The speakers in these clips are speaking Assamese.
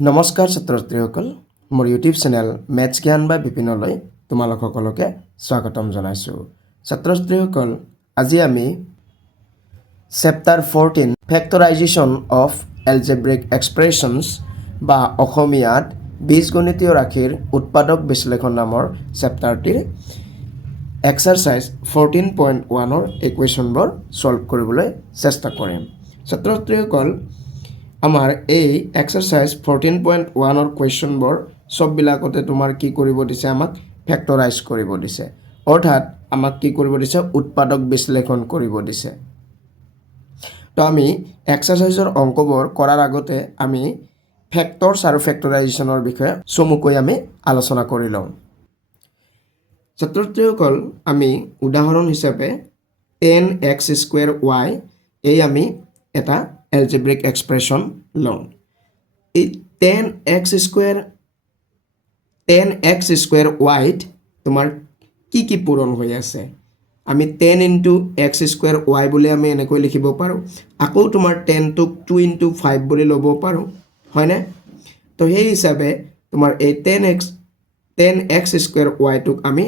নমস্কাৰ ছাত্ৰ-ছাত্ৰীসকল মোৰ ইউটিউব চেনেল মেথছ জ্ঞান বা বিপিনলৈ তোমালোক সকলোকে স্বাগতম জনাইছোঁ। ছাত্ৰ-ছাত্ৰীসকল আজি আমি chapter 14 factorisation of algebraic expressions বা অসমীয়াত বীজগণিতীয় ৰাশিৰ উৎপাদক বিশ্লেষণ নামৰ চেপ্টাৰটিৰ এক্সাৰচাইজ 14.1ৰ ইকুৱেশ্যনবোৰ সলভ কৰিবলৈ চেষ্টা কৰিম। ছাত্ৰ-ছাত্ৰীসকল আমাৰ এই এক্সাৰচাইজ 14.1ৰ কুৱেশ্যনবোৰ সববিলাকতে তোমাৰ কি কৰিব দিছে, আমাক ফেক্টৰাইজ কৰিব দিছে, অৰ্থাৎ আমাক কি কৰিব দিছে, উৎপাদক বিশ্লেষণ কৰিব দিছে। তো আমি এক্সাৰচাইজৰ অংকবোৰ কৰাৰ আগতে আমি ফেক্টৰছ আৰু ফেক্টৰাইজেশ্যনৰ বিষয়ে চমুকৈ আমি আলোচনা কৰি লওঁ। ছাত্ৰ-ছাত্ৰীসকল আমি উদাহৰণ হিচাপে 10x² এই আমি এটা এলজেব্ৰিক এক্সপ্ৰেছন লওঁ। এই 10x² তোমাৰ কি কি পূৰণ হৈ আছে, আমি 10 × x² বুলি আমি এনেকৈ লিখিব পাৰোঁ। আকৌ তোমাৰ 10টোক 2 × 5 বুলি ল'ব পাৰোঁ, হয়নে? তো সেই হিচাপে তোমাৰ এই 10x² টোক আমি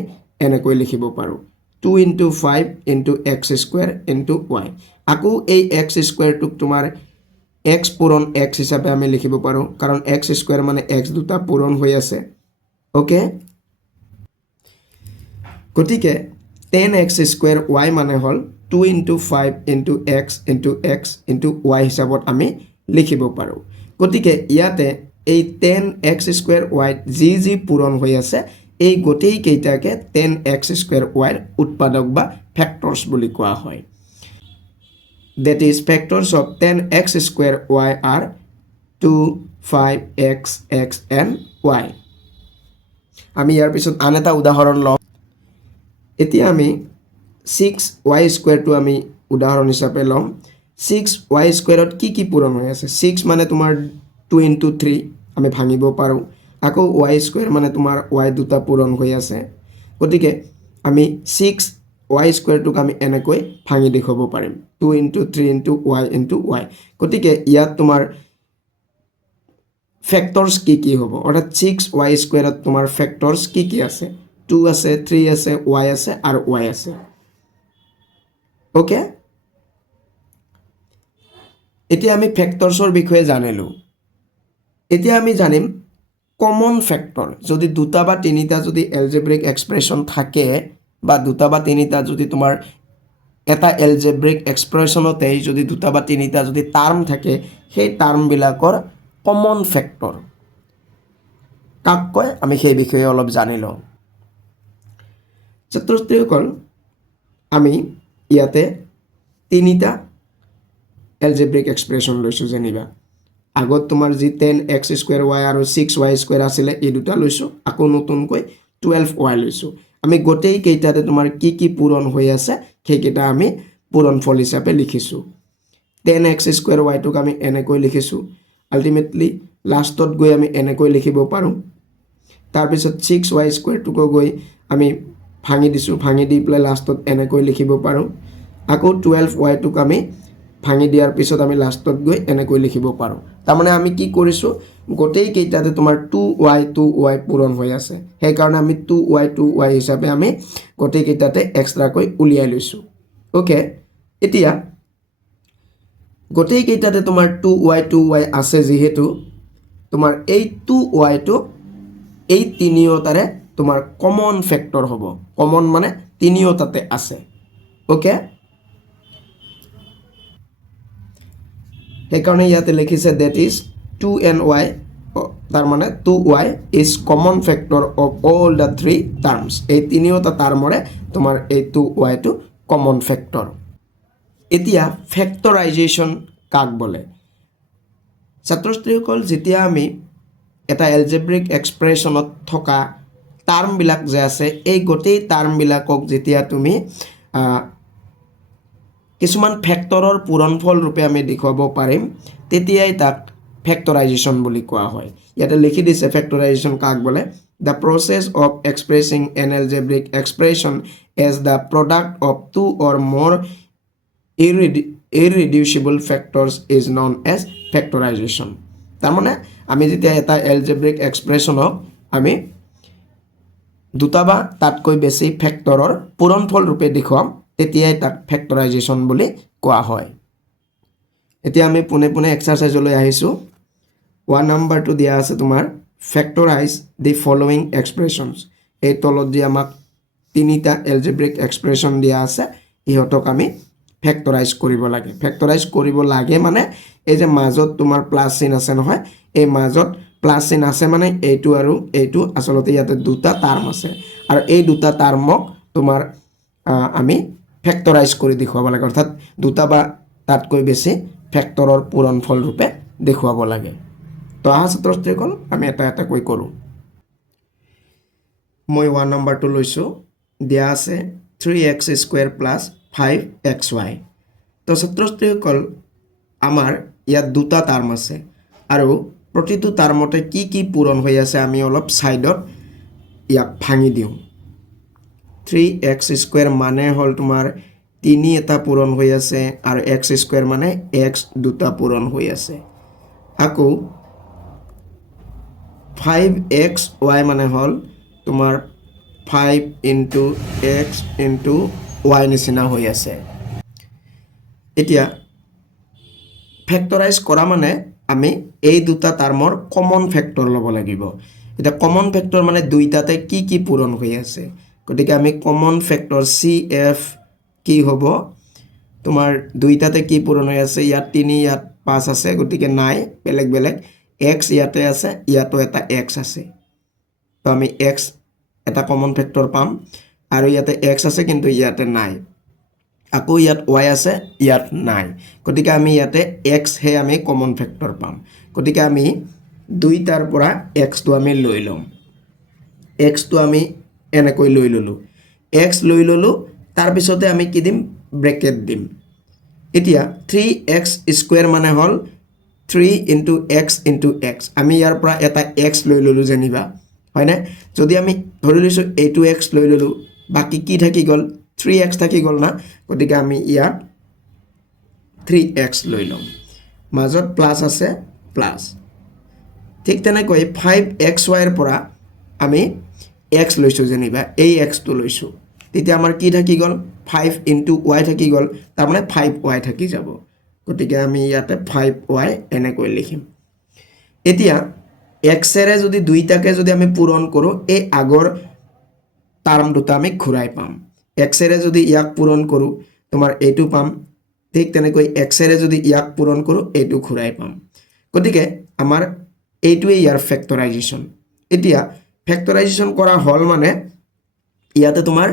এনেকৈ লিখিব পাৰোঁ 2 × 5 × x² × y। আকৌ এই x² টোক তোমাৰ x পূৰণ x হিচাপে আমি লিখিব পাৰোঁ, কাৰণ x² মানে x দুটা পূৰণ হৈ আছে। ওকে, গতিকে 10x² মানে হ'ল 2 × 5 × x × x × y হিচাপত আমি লিখিব পাৰোঁ। গতিকে ইয়াতে এই 10x² যি যি পূৰণ হৈ আছে এই গোটেইকেইটাকে 10x² উৎপাদক বা ফেক্টৰছ বুলি কোৱা হয়। That is, factors of 10x² are 2, 5, x, x, and y. আমি ইয়াৰ পিছত আন এটা উদাহৰণ লওঁ। এতিয়া আমি 6y² আমি উদাহৰণ হিচাপে লওঁ। 6y² কি কি পূৰণ হৈ আছে? 6 মানে তোমাৰ 2 × 3 আমি ভাঙিব পাৰোঁ। আকৌ y² মানে তোমাৰ y দুটা পূৰণ হৈ আছে। গতিকে আমি 6y² টোক আমি এনেকৈ ভাঙি দেখুৱাব পাৰিম 2 × 3 × y × y। গতিকে ইয়াত তোমাৰ ফেক্টৰছ কি কি হ'ব, অৰ্থাৎ 6y² তোমাৰ ফেক্টৰছ কি কি আছে? 2 আছে, 3 আছে, y আছে আৰু y আছে। ওকে, এতিয়া আমি ফেক্টৰছৰ বিষয়ে জানিলোঁ। এতিয়া আমি জানিম কমন ফেক্টৰ। যদি দুটা বা তিনিটা যদি এলজেব্ৰিক এক্সপ্ৰেছন থাকে বা দুটা বা তিনিটা যদি তোমাৰ এটা এলজেব্ৰিক এক্সপ্ৰেছনতে যদি দুটা বা তিনিটা যদি টাৰ্ম থাকে, সেই টাৰ্মবিলাকৰ কমন ফেক্টৰ কাক কয় আমি সেই বিষয়ে অলপ জানি লওঁ। ছাত্ৰ-ছাত্ৰীসকল আমি ইয়াতে তিনিটা এলজেব্ৰিক এক্সপ্ৰেছন লৈছোঁ। যেনিবা আগত তোমাৰ যি 10x² আৰু 6y² আছিলে এই দুটা লৈছোঁ, আকৌ নতুনকৈ 12y লৈছোঁ। আমি গোটেইকেইটাতে তোমাৰ কি কি পূৰণ হৈ আছে সেইকেইটা আমি পূৰণফল হিচাপে লিখিছোঁ। 10x² টোক আমি এনেকৈ লিখিছোঁ। আল্টিমেটলি লাষ্টত গৈ আমি এনেকৈ লিখিব পাৰোঁ। তাৰপিছত 6y² টোকো গৈ আমি ভাঙি দিছোঁ, ভাঙি দি পেলাই লাষ্টত এনেকৈ লিখিব পাৰোঁ। আকৌ 12y টোক আমি ভাঙি দিয়াৰ পিছত আমি লাষ্টত গৈ এনেকৈ লিখিব পাৰোঁ। তাৰমানে আমি কি কৰিছোঁ, গোটেইকেইটাতে তোমাৰ 2y পূৰণ হৈ আছে, সেইকাৰণে আমি 2y হিচাপে আমি গোটেইকেইটাতে এক্সট্ৰাকৈ উলিয়াই লৈছোঁ। ওকে, এতিয়া গোটেইকেইটাতে তোমাৰ 2y আছে যিহেতু তোমাৰ এই 2y টো এই তিনিওটাৰে তোমাৰ কমন ফেক্টৰ হ'ব। কমন মানে তিনিওটাতে আছে। ওকে, সেইকাৰণে ইয়াতে লিখিছে that is 2ny, তাৰমানে 2y is common factor of all the three terms. এই তিনিওটা টাৰ্মৰে তোমাৰ এই 2y টো কমন ফেক্টৰ। এতিয়া ফেক্টৰাইজেশ্যন কাক বোলে? ছাত্ৰ-ছাত্ৰীসকল যেতিয়া আমি এটা এলজেব্ৰিক এক্সপ্ৰেছনত থকা টাৰ্মবিলাক যে আছে এই গোটেই টাৰ্মবিলাকক যেতিয়া তুমি কিছুমান ফেক্টৰৰ পূৰণফল ৰূপে আমি দেখুৱাব পাৰিম, তেতিয়াই তাক ফেক্টৰাইজেশ্যন বুলি কোৱা হয়। ইয়াতে লিখি দিছে ফেক্টৰাইজেশ্যন কাক বোলে? The process of expressing an algebraic expression as the product of 2 or more irreducible factors is known as factorization. তাৰ মানে আমি যেতিয়া এটা এলজেব্ৰিক এক্সপ্ৰেছনক আমি দুটা বা তাতকৈ বেছি ফেক্টৰৰ পূৰণফল ৰূপে দেখুৱাম তেতিয়াই তাক ফেক্টৰাইজেশ্যন বুলি কোৱা হয় এতিয়া আমি পুনে পুনে এক্সাৰসাইজলৈ আহিছোঁ 1 নম্বৰটো দিয়া আছে তোমাৰ ফেক্টৰাইজ দি ফলোইং এক্সপ্ৰেছনছ এই তলত যে আমাক তিনিটা এলজেব্ৰিক এক্সপ্ৰেছন দিয়া আছে ইহঁতক আমি ফেক্টৰাইজ কৰিব লাগে ফেক্টৰাইজ কৰিব লাগে মানে এই যে মাজত তোমাৰ প্লাস চিন আছে নহয় এই মাজত প্লাস চিন আছে মানে এইটো আৰু এইটো আসলতে ইয়াতে দুটা টাৰ্ম আছে আৰু এই দুটা টাৰ্মক তোমাৰ আমি ফেক্টৰাইজ কৰি দেখুৱাব লাগে অৰ্থাৎ দুটা বা তাতকৈ বেছি ফেক্টৰৰ পূৰণফল ৰূপে দেখুৱাব লাগে তো আহা ছাত্ৰ-ছাত্ৰীসকল আমি এটা এটা কৈ কৰোঁ মই 1 নম্বৰটো লৈছোঁ দিয়া আছে 3x স্কয়াৰ প্লাস 5xy তো ছাত্ৰ-ছাত্ৰীসকল আমাৰ ইয়াত দুটা টাৰ্ম আছে আৰু প্ৰতিটো টাৰ্মতে কি কি পূৰণ হৈ আছে আমি অলপ সাইডত ইয়াক ভাঙি দিওঁ 3x স্কয়াৰ মানে হল তোমাৰ 3 এটা পূৰণ হৈ আছে আৰু x স্কয়াৰ মানে x দুটা পূৰণ হৈ আছে আকৌ 5xy মানে হল তোমাৰ 5 into x into y নিচিনা হৈ আছে এতিয়া ফেক্টৰাইজ কৰা মানে আমি এই দুটা টাৰ্মৰ কমন ফেক্টৰ ল'ব লাগিব এটা কমন ফেক্টৰ মানে দুইটাতে কি কি পূৰণ হৈ আছে গতিকে আমি কমন ফেক্টৰ CF কি হ'ব তোমাৰ দুইটাতে কি পূৰণ হৈ আছে ইয়াত 3 ইয়াত 5 আছে গতিকে নাই বেলেগ বেলেগ x ইয়াতে আছে ইয়াতো এটা x আছে তো আমি x এটা কমন ফেক্টৰ পাম আৰু ইয়াতে x আছে কিন্তু ইয়াতে নাই আকৌ ইয়াত y আছে ইয়াত নাই গতিকে আমি ইয়াতে x হে আমি কমন ফেক্টৰ পাম গতিকে আমি দুইটাৰ পৰা x টো আমি লৈ লম x টো আমি এনেকৈ লৈ ললো x লৈ ললো তাৰ পিছতে আমি কি দিম ব্ৰেকেট দিম এতিয়া 3x স্কয়াৰ মানে হল 3 into x into x আমি ইয়াৰ পৰা এটা x লৈ ললো জানিবা হয় না যদি আমি ধৰি লৈছো এইটো x লৈ ললো বাকি কি থাকি গল 3x থাকি গল না গতিকে আমি ইয়াত 3x লৈ লম মাজত প্লাস আছে প্লাস ঠিক তেনেকৈ 5xy এর পৰা আমি x লৈছো জানিবা এই x টো লৈছো তেতিয়া আমাৰ কি থাকি গল 5 into y থাকি গল তাৰ মানে 5y থাকি যাব গতিকে আমি ইয়াতে 5y এনেকৈ লিখিম এতিয়া x এৰে যদি দুইটাকে যদি আমি পূৰণ কৰো এই আগৰ টাৰ্ম দুটা আমি ঘূৰাই পাম x এৰে যদি ইয়াক পূৰণ কৰো তোমাৰ এইটো পাম ঠিক তেনেকৈ x এৰে যদি ইয়াক পূৰণ কৰো এইটো ঘূৰাই পাম গতিকে আমাৰ এইটোৱে ইয়াৰ ফেক্টৰাইজেশ্যন এতিয়া ফেক্টৰাইজেশ্যন কৰা হল মানে ইয়াতে তোমাৰ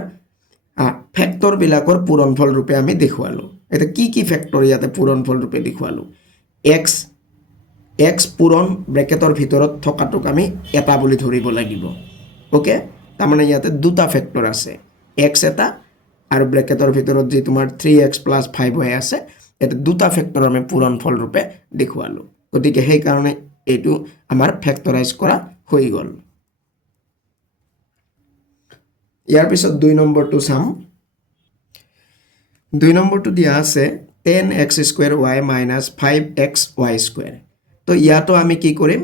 ফেক্টৰ বিলাকৰ পূৰণফল ৰূপে আমি দেখুৱালো এটা কি কি ফেক্টৰ ইয়াতে পূৰণফল ৰূপে দেখুৱালো x পূৰণ ব্ৰেকেটৰ ভিতৰত থকাটোক আমি এটা বুলি ধৰিব লাগিব ওকে তাৰ মানে ইয়াতে দুটা ফেক্টৰ আছে x এটা আৰু ব্ৰেকেটৰ ভিতৰত যে তোমাৰ 3x + 5y আছে এটা দুটা ফেক্টৰ আমি পূৰণফল ৰূপে দেখুৱালো গতিকে সেই কাৰণে এইটো আমাৰ ফেক্টৰাইজ কৰা হৈ গল ইয়াৰ পিছত 2 নম্বৰটো চাম 2 নম্বৰটো দিয়া আছে 10x square y - 5xy square তো ইয়াতো আমি কি কৰিম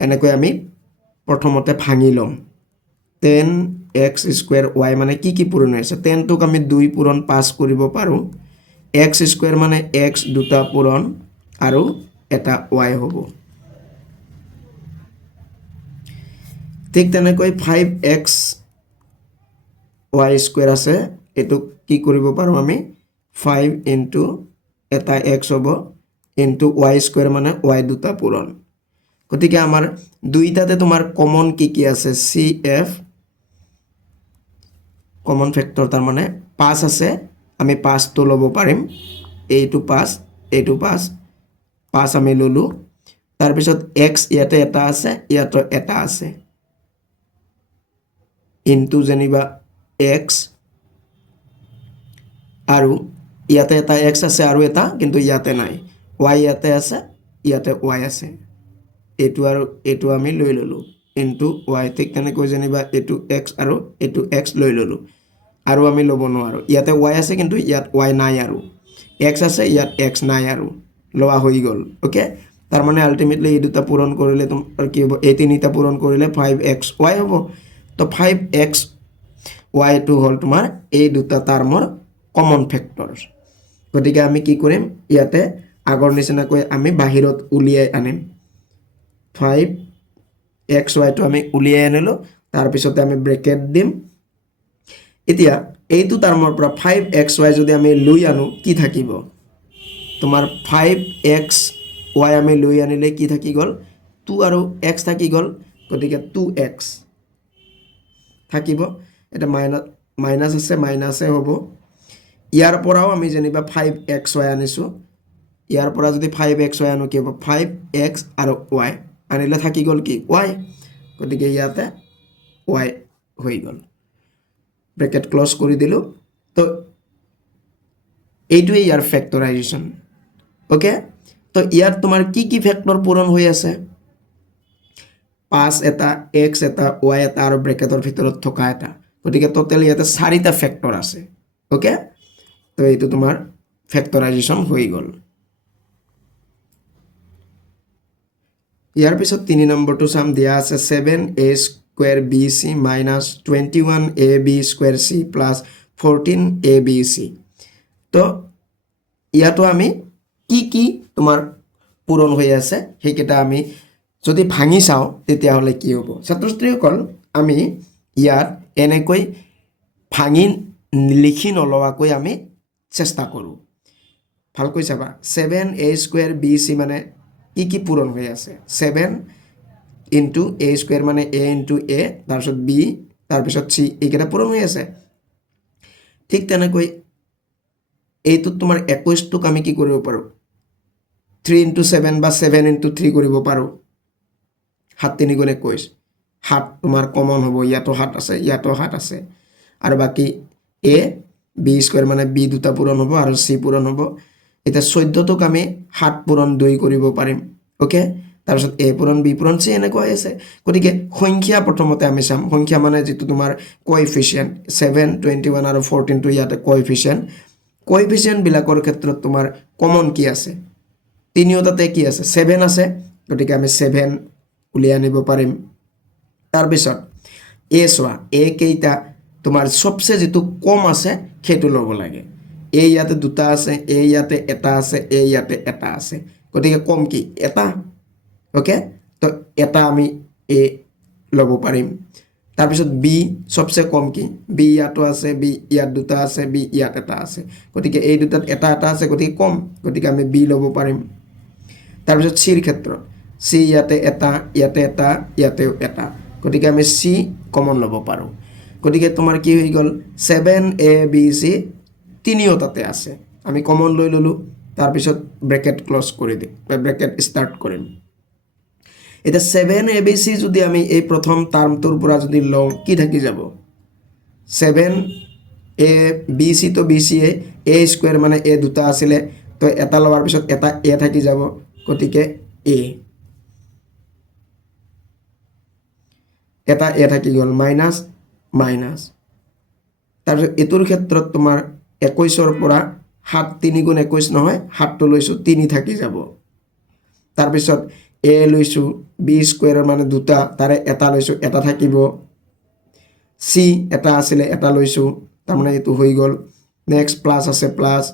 এনেকৈ আমি প্ৰথমতে ভাঙি লম 10x স্কয়াৰ y মানে কি পূৰণ হৈছে 10 টোক আমি 2 পূৰণ 5 কৰিব পাৰো x স্কয়াৰ মানে x দুটা পূৰণ আৰু এটা y হ'ব ঠিক তেনেকৈ 5x y স্কয়াৰ আছে এটো কি কৰিব পাৰো আমি 5 into এটা x হ'ব into y স্কয়াৰ মানে y দুটা পূৰণ গতিকে আমাৰ দুইটাতে তোমাৰ কমন কি আছে CF কমন ফেক্টৰ তাৰ মানে 5 আছে আমি 5 টো ল'ব পাৰিম এইটো 5 আমি ললো তাৰ পিছত x ইয়াতে এটা আছে ইয়াতে এটা আছে ইনটু জেনিবা x আৰু ইয়াতে এটা x আছে আৰু এটা কিন্তু ইয়াতে নাই y ইয়াতে আছে ইয়াতে y আছে এটো আৰু এটো আমি লৈ ললো ইনটু y ঠিক তেনেকৈ জেনিবা এটো x আৰু এটো x লৈ ললো আৰু আমি লব নোৱাৰো ইয়াতে y আছে কিন্তু ইয়াত y নাই আৰু x আছে ইয়াত x নাই আৰু লোৱা হৈ গল ওকে তাৰ মানে আলটিমেটলি এই দুটা পূৰণ কৰিলে তোমাৰ কি হ'ব এই তিনিটা পূৰণ কৰিলে 5xy হ'ব তো 5xy টো হ'ল তোমাৰ এই দুটা টাৰ্মৰ কমন ফেক্টৰ গতিকে আমি কি কৰিম ইয়াতে আগৰ নিচিনাকৈ আমি বাহিৰত উলিয়াই আনিম 5xy টো আমি উলিয়াই আনিলো তাৰ পিছতে আমি ব্ৰেকেট দিম এতিয়া এইটো টাৰ্মৰ পৰা 5xy যদি আমি লৈ আনো কি থাকিব তোমাৰ 5xy আমি লৈ আনিলে কি থাকি গল 2 আৰু x থাকি গল গতিকে 2x থাকিব এটা মাইনাস আছে মাইনাসে হ'ব ইয়াৰ পৰাও আমি যেনিবা 5xy আনিছো ইয়াৰ পৰা যদি 5xy আনো কি হ'ব 5x আৰু y আনিলে থাকি গল কি y গতিকে ইয়াতে y হৈ গল ব্ৰেকেট ক্লোজ কৰি দিলো তো এইটোৱে ইয়াৰ ফেক্টৰাইজেশ্যন ওকে তো ইয়াত তোমাৰ কি ফেক্টৰ পূৰণ হৈ আছে 5 এটা x এটা y এটা আৰু ব্ৰেকেটৰ ভিতৰত থকা এটা গতিকে টোটাল ইয়াতে 4টা ফেক্টৰ আছে ওকে তো এইটো তোমাৰ ফেক্টৰাইজেশ্যন হৈ গল ইয়াৰ পিছত 3 নম্বৰটো সাম দিয়া আছে 7a square bc minus 21ab square c plus 14abc তো ইয়াতো আমি কি তোমাৰ পূৰণ হৈ আছে হেকিটা আমি যদি ভাঙি চাও তেতিয়া হলে কি হ'ব ছাত্ৰছাত্ৰীসকল আমি ইয়াত এনেকৈ ভাঙি লিখি নলৱাকৈ আমি চেষ্টা কৰো ভালকৈ চাবা 7a square bc মানে কি পূৰণ হৈ আছে 7 into a square মানে a into a তাৰপিছত b তাৰপিছত c এইকেইটা পূৰণ হৈ আছে ঠিক তেনেকৈ এইটো তোমাৰ 21 টোক আমি কি কৰিব পাৰো 3 into 7 বা 7 into 3 কৰিব পাৰো 7 3 গুণ 21 7 তোমাৰ কমন হ'ব ইয়াতো 7 আছে ইয়াতো 7 আছে আৰু বাকি a b স্কয়াৰ মানে b দুটা পূৰণ হ'ব আৰু c পূৰণ হ'ব এটা 14 টোক আমি 7 পূৰণ 2 কৰিব পাৰিম ওকে তাৰপিছত a পূৰণ b পূৰণ c এনেকৈ আছে গতিকে সংখ্যা প্ৰথমতে আমি চাম সংখ্যা মানে যেটো তোমাৰ কোএফিচিয়েন্ট 7 21 আৰু 14 টো ইয়াতে কোএফিচিয়েন্ট বিলাকৰ ক্ষেত্ৰত তোমাৰ কমন কি আছে তিনিওটাতে কি আছে 7 আছে গতিকে আমি 7 উলিয়াই আনিব পাৰিম তাৰ পিছত a সোৱা a কেইটা তোমাৰ সবচে যেটো কম আছে খেটো লব লাগে a ইয়াতে দুটা আছে a ইয়াতে এটা আছে a ইয়াতে এটা আছে গতিকে কম কি এটা ওকে তো এটা আমি a লব পাৰিম তাৰ পিছত b সবচে কম কি b ইয়াতো আছে b ইয়াত দুটা আছে b ইয়াত এটা আছে গতিকে এই দুটাত এটা আছে গতিকে কম গতিকে আমি b লব পাৰিম তাৰ পিছত c ৰ ক্ষেত্ৰত c ইয়াতে এটা ইয়াতেও এটা গতিকে আমি c কমন লব পাৰো গতিকে তোমাৰ কি হৈ গল 7abc তিনিওটাতে আছে আমি কমন লৈ ললো তাৰ পিছত ব্ৰেকেট ক্লোজ কৰি দিম ব্ৰেকেট স্টাৰ্ট কৰিম এটা 7abc যদি আমি এই প্ৰথম টাৰ্মটোৰ পৰা যদি লও কি থাকি যাব 7abc তো bc a স্কয়াৰ মানে a দুটা আছিল তো এটা লৱাৰ পিছত এটা a থাকি যাব গতিকে a এটা a থাকি গল মাইনাস মাইনাস তাৰপিছত এটোৰ ক্ষেত্ৰত তোমাৰ 21 ৰ পৰা 7 3 গুণ 21 নহয় 7 টো লৈছো 3 থাকি যাব তাৰপিছত a লৈছো b স্কয়াৰ মানে দুটা তাৰে এটা লৈছো এটা থাকিব c এটা আছিল এটা লৈছো তাৰ মানে এটো হৈ গল নেক্সট প্লাস আছে প্লাস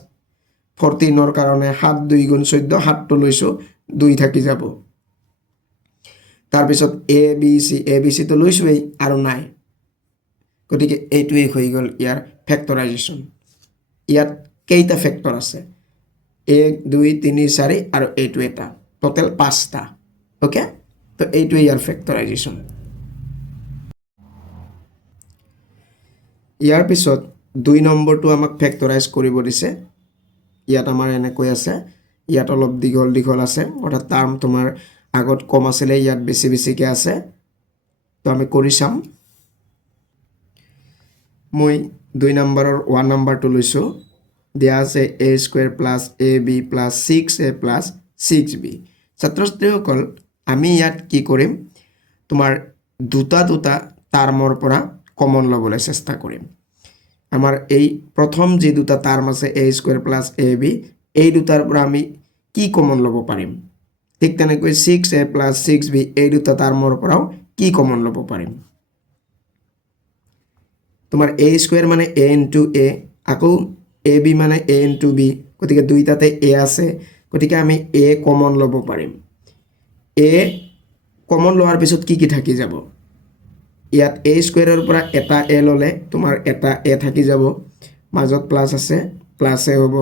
14 ৰ কাৰণে 7 2 গুণ 14 7 টো লৈছো 2 থাকি যাব তাৰ পিছত abc তো লৈছোই আৰু নাই গতিকে এইটোই হৈ গল ইয়াৰ ফেক্টৰাইজেশ্যন ইয়াত কেইটা ফেক্টৰ আছে 1 2 3 4 আৰু এইটো এটা টোটাল 5টা ওকে তো এইটোই ইয়াৰ ফেক্টৰাইজেশ্যন ইয়াৰ পিছত 2 নম্বৰটো আমাক ফেক্টৰাইজ কৰিব দিছে ইয়াত আমাৰ এনেকৈ আছে ইয়াত অলপ দীঘল আছে অৰ্থাৎ টাৰ্ম তোমাৰ আগত কম আছিল ইয়াত বেছিকে আছে তো আমি কৰি চাম মই 2 নম্বৰৰ 1 নম্বৰটো লৈছো দিয়া আছে a square plus ab plus 6a plus 6b ছাত্ৰছাত্ৰীসকল আমি ইয়াত কি কৰিম তোমাৰ দুটা টাৰ্মৰ পৰা কমন লবলৈ চেষ্টা কৰিম আমাৰ এই প্ৰথম যে দুটা টাৰ্ম আছে a স্কয়াৰ প্লাস ab এই দুটাৰ পৰা আমি কি কমন লব পাৰিম ঠিক তেনেকৈ 6a প্লাছ 6b এই দুটা টাৰ্মৰ পৰাও কি কমন ল'ব পাৰিম তোমাৰ a স্কয়াৰ মানে a ইনটু a আকৌ ab মানে a ইনটু b গতিকে দুইটাতে a আছে গতিকে আমি a কমন ল'ব পাৰিম a কমন লোৱাৰ পিছত কি থাকি যাব ইয়াত a স্কয়াৰৰ পৰা এটা a ললে তোমাৰ এটা a থাকি যাব মাজত প্লাস আছে প্লাস a হ'ব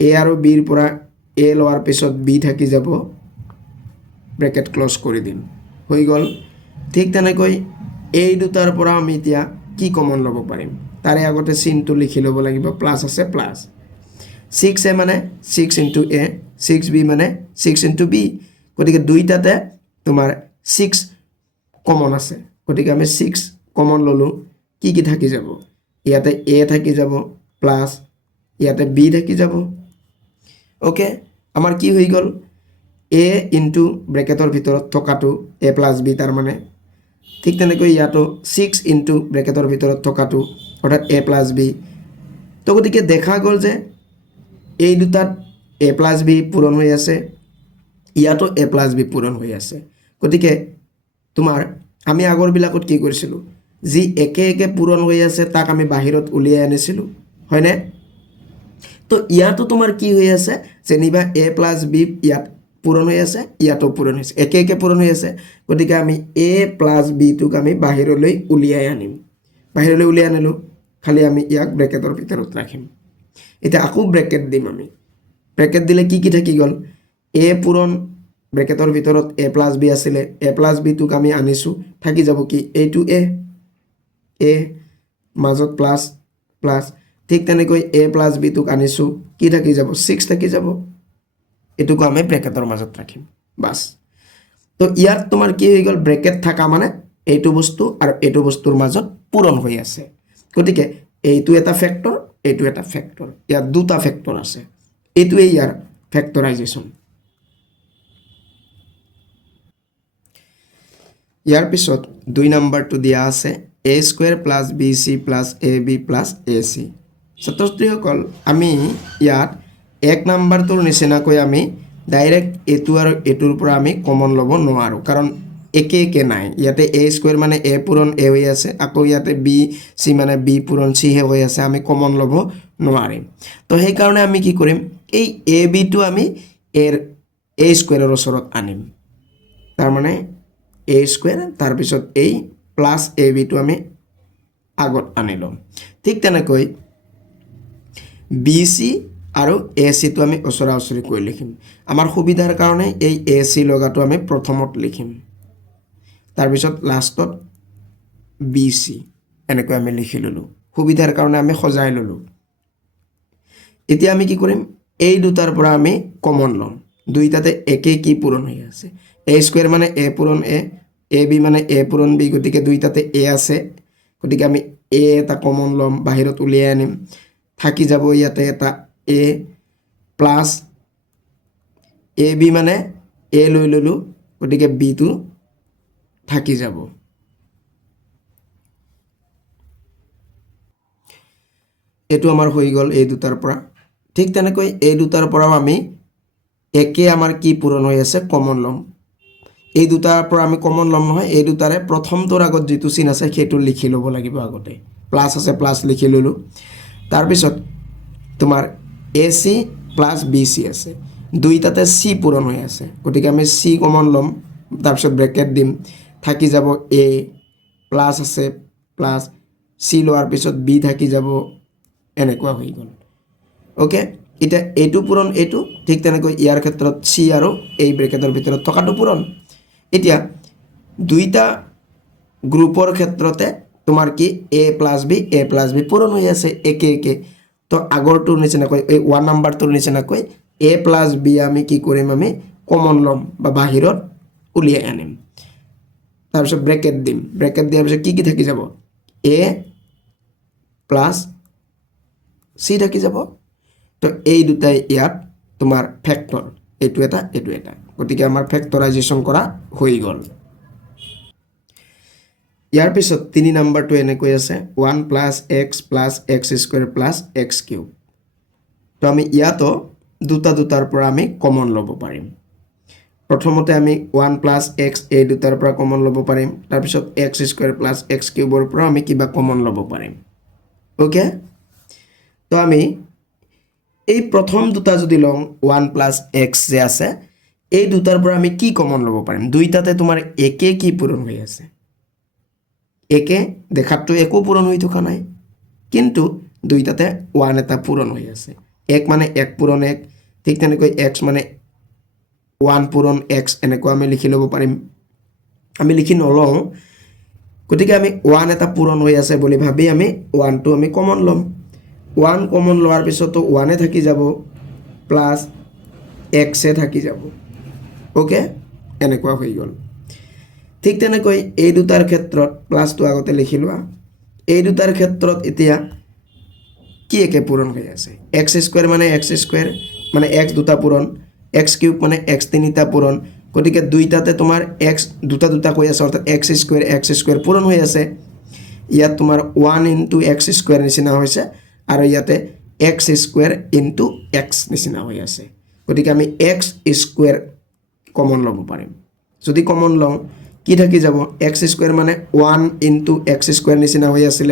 a আৰু b ৰ পৰা a লোৱাৰ পিছত b থাকি যাব ব্ৰেকেট ক্লোজ কৰি দিম হৈ গল ঠিক তেনেকৈ এই দুটাৰ পৰা আমি এতিয়া কি কমন ল'ব পাৰিম তাৰে আগতে চিনটো লিখি ল'ব লাগিব প্লাস আছে প্লাস 6a মানে 6 ইনটু a 6b মানে 6 ইনটু b গতিকে দুইটাতে তোমাৰ 6 কমন আছে গতিকে আমি 6 কমন ললো কি থাকি যাব ইয়াতে a থাকি যাব প্লাস ইয়াতে b থাকি যাব ওকে আমাৰ কি হৈ গল a ইনটু ব্ৰেকেটৰ ভিতৰত থকাটো a প্লাস b তাৰ মানে ঠিক তেনেকৈ ইয়াতো 6 ইনটু ব্ৰেকেটৰ ভিতৰত থকাটো অৰ্থাৎ a প্লাস b তো গতিকে দেখা গল যে এই দুটাত a প্লাস b পূৰণ হৈ আছে ইয়াতো a প্লাস b পূৰণ হৈ আছে গতিকে তোমাৰ আমি আগৰ বিলাকত কি কৰিছিলো যি একে একে পূৰণ হৈ আছে তাক আমি বাহিৰত উলিয়াই আনিছিলো হয়নে তো ইয়াতো তোমাৰ কি হৈ আছে যেনিবা a প্লাস b ইয়াত পূৰণ হৈ আছে ইয়াতো পূৰণ হৈছে একে একে পূৰণ হৈ আছে গতিকে আমি a প্লাস b টোক আমি বাহিৰলৈ উলিয়াই আনিম বাহিৰলৈ উলিয়াই আনিলো খালি আমি ইয়াক ব্ৰেকেটৰ ভিতৰত ৰাখিম এটা আকৌ ব্ৰেকেট দিম আমি ব্ৰেকেট দিলে কি থাকি গল a পূৰণ ব্ৰেকেটৰ ভিতৰত a প্লাস b আছিল a প্লাস b টোক আমি আনিছো থাকি যাব কি a টু a মাজত প্লাস প্লাস ঠিক তেনেকৈ a প্লাস b টোক আনিছো কি থাকি যাব 6 থাকি যাব এটুকু আমি ব্ৰেকেটৰ মাজত ৰাখিম বাস তো ইয়াত তোমাৰ কি হৈ গল ব্ৰেকেট থাকা মানে এইটো বস্তু আৰু এইটো বস্তুৰ মাজত পূৰণ হৈ আছে গতিকে এইটো এটা ফ্যাক্টৰ এইটো এটা ফ্যাক্টৰ ইয়াত দুটা ফ্যাক্টৰ আছে এইটোৱে ইয়াৰ ফ্যাক্টৰাইজেশ্যন ইয়াৰ পিছত 2 নম্বৰটো দিয়া আছে a square plus bc plus ab plus ac ছাত্ৰছাত্ৰীসকল আমি ইয়াত 1 নম্বৰটোৰ নিচিনাকৈ আমি ডাইৰেক্ট এটো আৰু এটোৰ পৰা আমি কমন ল'ব নোৱাৰো কাৰণ একে একে নাই ইয়াতে a স্কয়াৰ মানে a পূৰণ a হৈ আছে আকৌ ইয়াতে b c মানে b পূৰণ c হে হৈ আছে আমি কমন ল'ব নোৱাৰিম তো সেই কাৰণে আমি কি কৰিম এই ab টো আমি এৰ a স্কয়াৰৰ ওচৰত আনিম তাৰ মানে a স্কয়াৰ তাৰ পিছত a প্লাস ab টো আমি আগত আনিলো ঠিক তেনেকৈ bc আৰু ac টো আমি ওচৰা ওচৰি কৈ লিখিম আমাৰ সুবিধাৰ কাৰণে এই ac লগাটো আমি প্ৰথমত লিখিম তাৰ পিছত লাষ্টত bc এনেকৈ আমি লিখি ললো সুবিধাৰ কাৰণে আমি সজাই ললো এতিয়া আমি কি কৰিম এই দুটাৰ পৰা আমি কমন লম দুইটাতে একে কি পূৰণ হৈ আছে a স্কয়াৰ মানে a পূৰণ a ab মানে a পূৰণ b গতিকে দুইটাতে a আছে গতিকে আমি a এটা কমন লম বাহিৰত উলিয়াই আনিম থাকি যাব ইয়াতে এটা a প্লাস ab মানে a লৈ ললো গতিকে b টো থাকি যাব এটো আমাৰ হৈ গল এই দুটাৰ পৰা ঠিক তেনেকৈ এই দুটাৰ পৰাও আমি একে আমাৰ কি পূৰণ হৈ আছে কমন লম এই দুটাৰ পৰা আমি কমন লম নহয় এই দুটাৰে প্ৰথমটোৰ আগত যেটো চিন আছে সেইটো লিখি লব লাগিব আগতে প্লাস আছে প্লাস লিখি ললো তাৰ পিছত তোমাৰ ac প্লাস bc আছে দুইটাতে c পূৰণ হৈ আছে গতিকে আমি c কমন লম তাৰ পিছত ব্ৰেকেট দিম থাকি যাব a প্লাস আছে প্লাস c লোৱাৰ পিছত b থাকি যাব এনেকুৱা হৈ গল ওকে এটা এটো পূৰণ এটো ঠিক তেনেকৈ ইয়াৰ ক্ষেত্ৰত c আৰু এই ব্ৰেকেটৰ ভিতৰত থকাটো পূৰণ এতিয়া দুইটা গ্ৰুপৰ ক্ষেত্ৰতে তোমাৰ কি a প্লাস b পূৰণ হৈ আছে একে একে তো আগৰটোৰ নিচিনাকৈ এই 1 নম্বৰটোৰ নিচিনাকৈ a প্লাস b আমি কি কৰিম আমি কমন লম বা বাহিৰত উলিয়াই আনিম তাৰ পিছত ব্ৰেকেট দিম ব্ৰেকেট দিয়াৰ পিছত কি থাকি যাব a প্লাস c থাকি যাব তো এই দুটাই ইয়াত তোমাৰ ফ্যাক্টৰ এটো এটা গতিকে আমাৰ ফ্যাক্টৰাইজেশ্যন কৰা হৈ গল ইয়াৰ পিছত 3 নম্বৰটো এনেকৈ আছে 1 plus x plus x square plus x cube তো আমি ইয়াতো দুটাৰ পৰা আমি কমন ল'ব পাৰিম প্ৰথমতে আমি 1 প্লাছ এক্স এই দুটাৰ পৰা কমন ল'ব পাৰিম তাৰপিছত এক্স স্কুৱেৰ প্লাছ এক্স কিউবৰ পৰা আমি কিবা কমন ল'ব পাৰিম ওকে তো আমি এই প্ৰথম দুটা যদি লওঁ 1 প্লাছ এক্স যে আছে এই দুটাৰ পৰা আমি কি কমন ল'ব পাৰিম দুইটাতে তোমাৰ একে কি পূৰণ হৈ আছে একে দেখাতটো একো পূৰণ হৈ থকা নাই কিন্তু দুইটাতে 1 এটা পূৰণ হৈ আছে এক মানে এক পূৰণ এক ঠিক তেনেকৈ x মানে 1 পূৰণ x এনেকৈ আমি লিখি ল'ব পাৰিম আমি লিখি নলওঁ গতিকে আমি 1 এটা পূৰণ হৈ আছে বুলি ভাবি আমি 1 টো আমি কমন ল'ম 1 কমন লোৱাৰ পিছতো 1 এ থাকি যাব প্লাস x এ থাকি যাব ওকে এনেকুৱা হৈ গ'ল ঠিক তেনেকৈ এই দুটাৰ ক্ষেত্ৰত প্লাসটো আগতে লিখি লোৱা এই দুটাৰ ক্ষেত্ৰত এতিয়া কি একে পূৰণ হৈ আছে x স্কয়াৰ মানে x স্কয়াৰ মানে x দুটা পূৰণ x কিউব মানে x তিনিটা পূৰণ গতিকে দুইটাতে তোমাৰ x দুটা দুটা কৈ আছে অৰ্থাৎ x স্কয়াৰ পূৰণ হৈ আছে ইয়াত তোমাৰ 1 * x স্কয়াৰ নিচিনা হৈছে আৰু ইয়াতে x স্কয়াৰ * x নিচিনা হৈ আছে গতিকে আমি x স্কয়াৰ কমন ল'ব পাৰিম যদি কমন লওঁ কি থাকি যাব x স্কয়াৰ মানে 1 * x স্কয়াৰ নিচিনা হৈ আছিল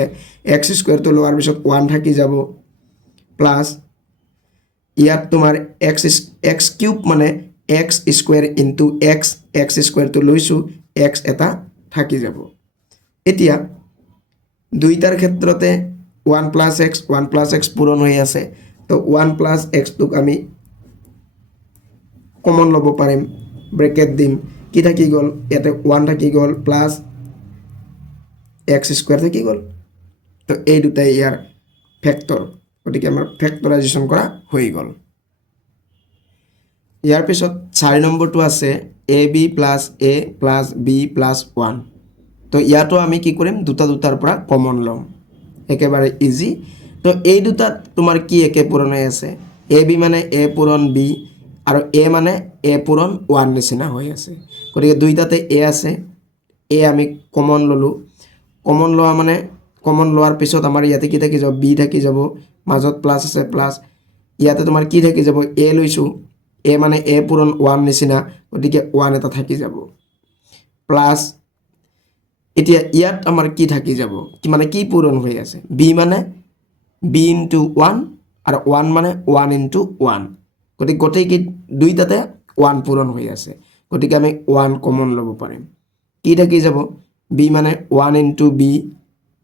x স্কয়াৰ তো লোৱাৰ পিছত 1 থাকি যাব প্লাস ইয়াত তোমাৰ x কিউব মানে x স্কয়াৰ * x স্কয়াৰ তো লৈছো x এটা থাকি যাব এতিয়া দুইটাৰ ক্ষেত্ৰতে 1 + x পূৰণ হৈ আছে তো 1 + x টোক আমি কমন ল'ব পাৰিম ব্ৰেকেট দিম কি থাকি গ'ল ইয়াতে 1 থাকি গ'ল প্লাস x স্কয়াৰ থাকি গ'ল তো এই দুটাই ইয়াৰ ফ্যাক্টৰ গতিকে আমাৰ ফ্যাক্টৰাইজেশ্যন কৰা হৈ গ'ল ইয়াৰ পিছত 4 নম্বৰটো আছে ab + a + b + 1 তো ইয়াতো আমি কি কৰিম দুটা দুটাৰ পৰা কমন ল'ম একেবাৰে ইজি তো এই দুটাত তোমাৰ কি একে পূৰণ হৈ আছে ab মানে a পূৰণ b আৰু a মানে a পূৰণ 1 নিচিনা হৈ আছে গতিকে দুইটাতে a আছে a আমি কমন ললো কমন লোৱা মানে কমন লোৱাৰ পিছত আমাৰ ইয়াতে কি থাকি যাব b থাকি যাব মাজত প্লাস আছে প্লাস ইয়াতে তোমাৰ কি থাকি যাব a লৈছো a মানে a পূৰণ 1 নিচিনা গতিকে 1 এটা থাকি যাব প্লাস এতিয়া ইয়াত আমাৰ কি থাকি যাব কি মানে কি পূৰণ হৈ আছে b মানে b * 1 আৰু 1 মানে 1 * 1 গতিকে গোটেই কি দুইটাতে 1 পূৰণ হৈ আছে গতিকে আমি 1 কমন ল'ব পাৰিম কি থাকি যাব b মানে 1 * b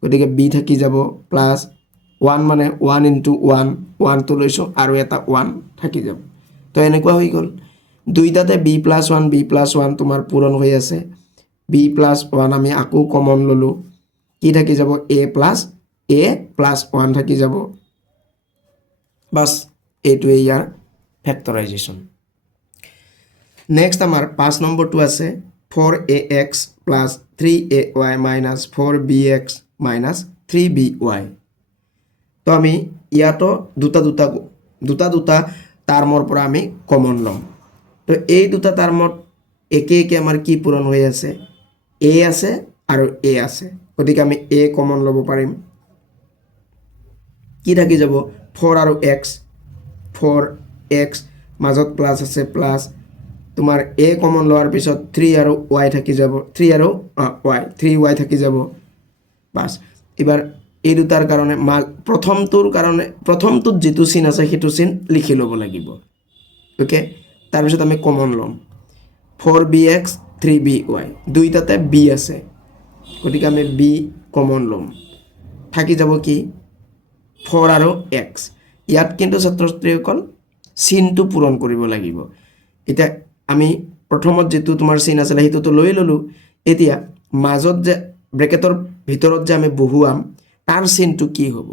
গতিকে b থাকি যাব প্লাস 1 মানে 1 * 1 1 তো লৈছো আৰু এটা 1 থাকি যাব তো এনেকুৱা হৈ গ'ল দুইটাতে b + 1 তোমাৰ পূৰণ হৈ আছে b + 1 আমি আকৌ কমন ললো কি থাকি যাব a + 1 থাকি যাব বাস এইটোৱে ইয়াৰ ফ্যাক্টৰাইজেশ্যন নেক্সট আমাৰ 5 নম্বৰটো আছে 4ax + 3ay - 4bx - 3by তো আমি ইয়াতো দুটা দুটা টাৰ্মৰ পৰা আমি কমন ল'ম তো এই দুটা টাৰ্মত একে একে আমাৰ কি পূৰণ হৈ আছে a আছে আৰু a আছে গতিকে আমি a কমন ল'ব পাৰিম কি থাকি যাব 4 আৰু x মাজত প্লাস আছে প্লাস তোমাৰ a কমন লোৱাৰ পিছত 3 আৰু y থাকি যাব 3 আৰু y 3y থাকি যাব বাস এবাৰ এই দুটাৰ কাৰণে প্ৰথমটোত যেটো চিন আছে হেতু চিন লিখি ল'ব লাগিব ওকে তাৰ পিছত আমি কমন ল'ম 4bx 3by দুইটাতে b আছে গতিকে আমি b কমন ল'ম থাকি যাব কি 4 আৰু x ইয়াত কিন্তু ছাত্ৰ-ছাত্ৰীসকল চিনটো পূৰণ কৰিব লাগিব এটা আমি প্ৰথমত যেটো তোমাৰ চিন আছে হেতুটো লৈ ললো এতিয়া মাজত যে ব্ৰেকেটৰ ভিতৰত যে আমি বহুৱাম তাৰ চিনটো কি হ'ব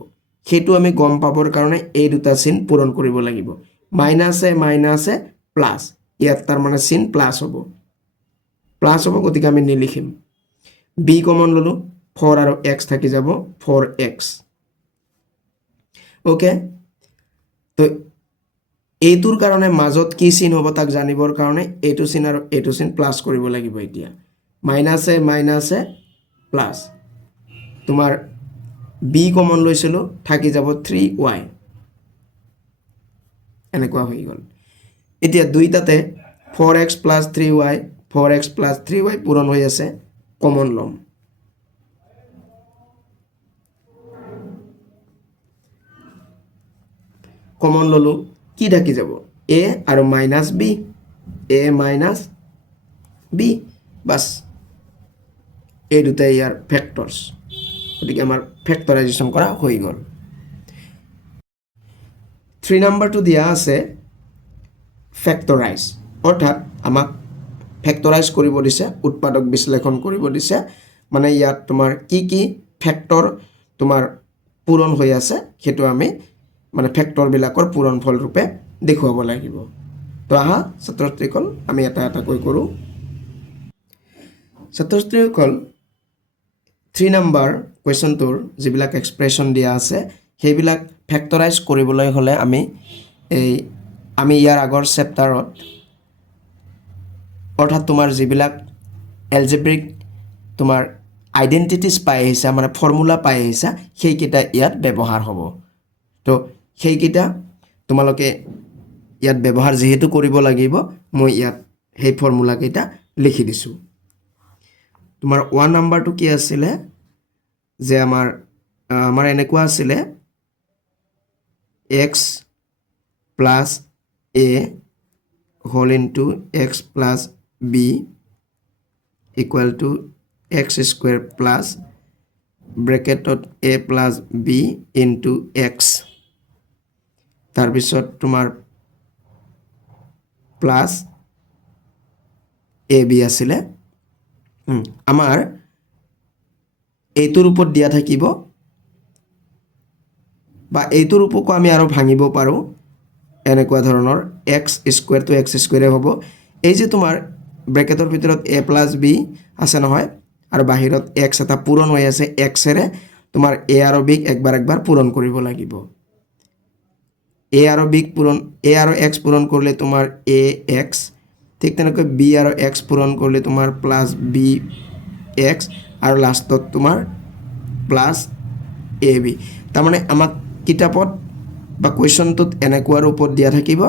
হেতু আমি গম পাবৰ কাৰণে এই দুটা চিন পূৰণ কৰিব লাগিব মাইনাছে প্লাস ইয়াত তাৰ মানে চিন প্লাস হ'ব গতিকে আমি নিলিখিম b কমন ললো 4 আৰু x থাকি যাব 4x ওকে তো এইটোৰ কাৰণে মাজত কি চিন হ'ব তাক জানিবৰ কাৰণে এইটো চিন আৰু এইটো চিন প্লাস কৰিব লাগিব এতিয়া মাইনাছে প্লাস তোমাৰ b কমন লৈছিলো থাকি যাব 3y এনেকুৱা হৈ গ'ল এতিয়া দুইটাতে 4x plus 3y 4x plus 3y পূৰণ হৈ আছে কমন লম কমন ললো কি থাকি যাব a আৰু minus b a minus b বাস এই দুটা ইয়াৰ ফ্যাক্টৰস গতিকে আমাৰ ফ্যাক্টৰাইজেশন কৰা হৈ গল 3 নম্বৰটো দিয়া আছে ফ্যাক্টৰাইজ অৰ্থাৎ আমাক ফ্যাক্টৰাইজ কৰিব দিছে উৎপাদক বিশ্লেষণ কৰিব দিছে মানে ইয়াত তোমাৰ কি ফ্যাক্টৰ তোমাৰ পূৰণ হৈ আছে হেতু আমি মানে ফ্যাক্টৰ বিলাকৰ পূৰণফল ৰূপে দেখুৱাব লাগিব তো আহা ছাত্ৰছাত্ৰীসকল আমি এটা এটা কৈ কৰো ছাত্ৰছাত্ৰীসকল 3 নম্বৰ কোৱেশ্চনটোৰ যিবিলাক এক্সপ্ৰেছন দিয়া আছে সেইবিলাক ফ্যাক্টৰাইজ কৰিবলৈ হলে আমি ইয়াৰ আগৰ চেপ্টাৰত অৰ্থাৎ তোমাৰ যিবিলাক এলজেব্ৰিক তোমাৰ আইডেন্টিটিজ পাই আহিছা মানে ফৰ্মুলা পাই আহিছা সেইকেইটা ইয়াত ব্যৱহাৰ হ'ব তো সেইকেইটা তোমালোকে ইয়াত ব্যৱহাৰ যেহেতু কৰিব লাগিব মই ইয়াত সেই ফৰ্মুলা কেইটা লিখি দিছো তোমাৰ 1 নম্বৰটো কি আছিল যে আমাৰ এনেকুৱা আছিল x plus a whole into x plus b equal to x square plus bracket a plus b into x তাৰপিছত তোমাৰ plus ab আছিল আমাৰ এইটোৰ ওপৰত দিয়া থাকিব বা এইটোৰ ওপৰকো আমি আৰু ভাঙিব পাৰো এনেকুৱা ধৰণৰ x square to x square হ'ব এই যে তোমাৰ ব্ৰেকেটৰ ভিতৰত a plus b আছে নহয় আৰু বাহিৰত x এটা পূৰণ হৈ আছে x এৰে তোমাৰ a আৰু b একবাৰ পূৰণ কৰিব লাগিব a আৰু b পূৰণ a আৰু x পূৰণ কৰিলে তোমাৰ ax ঠিক তেনেকৈ b আৰু x পূৰণ কৰিলে তোমাৰ plus bx আৰু লাষ্টত তোমাৰ plus ab তাৰ মানে আমাক কিতাপত বা কোৱেশ্চনটোত এনেকুৱা ৰূপত দিয়া থাকিব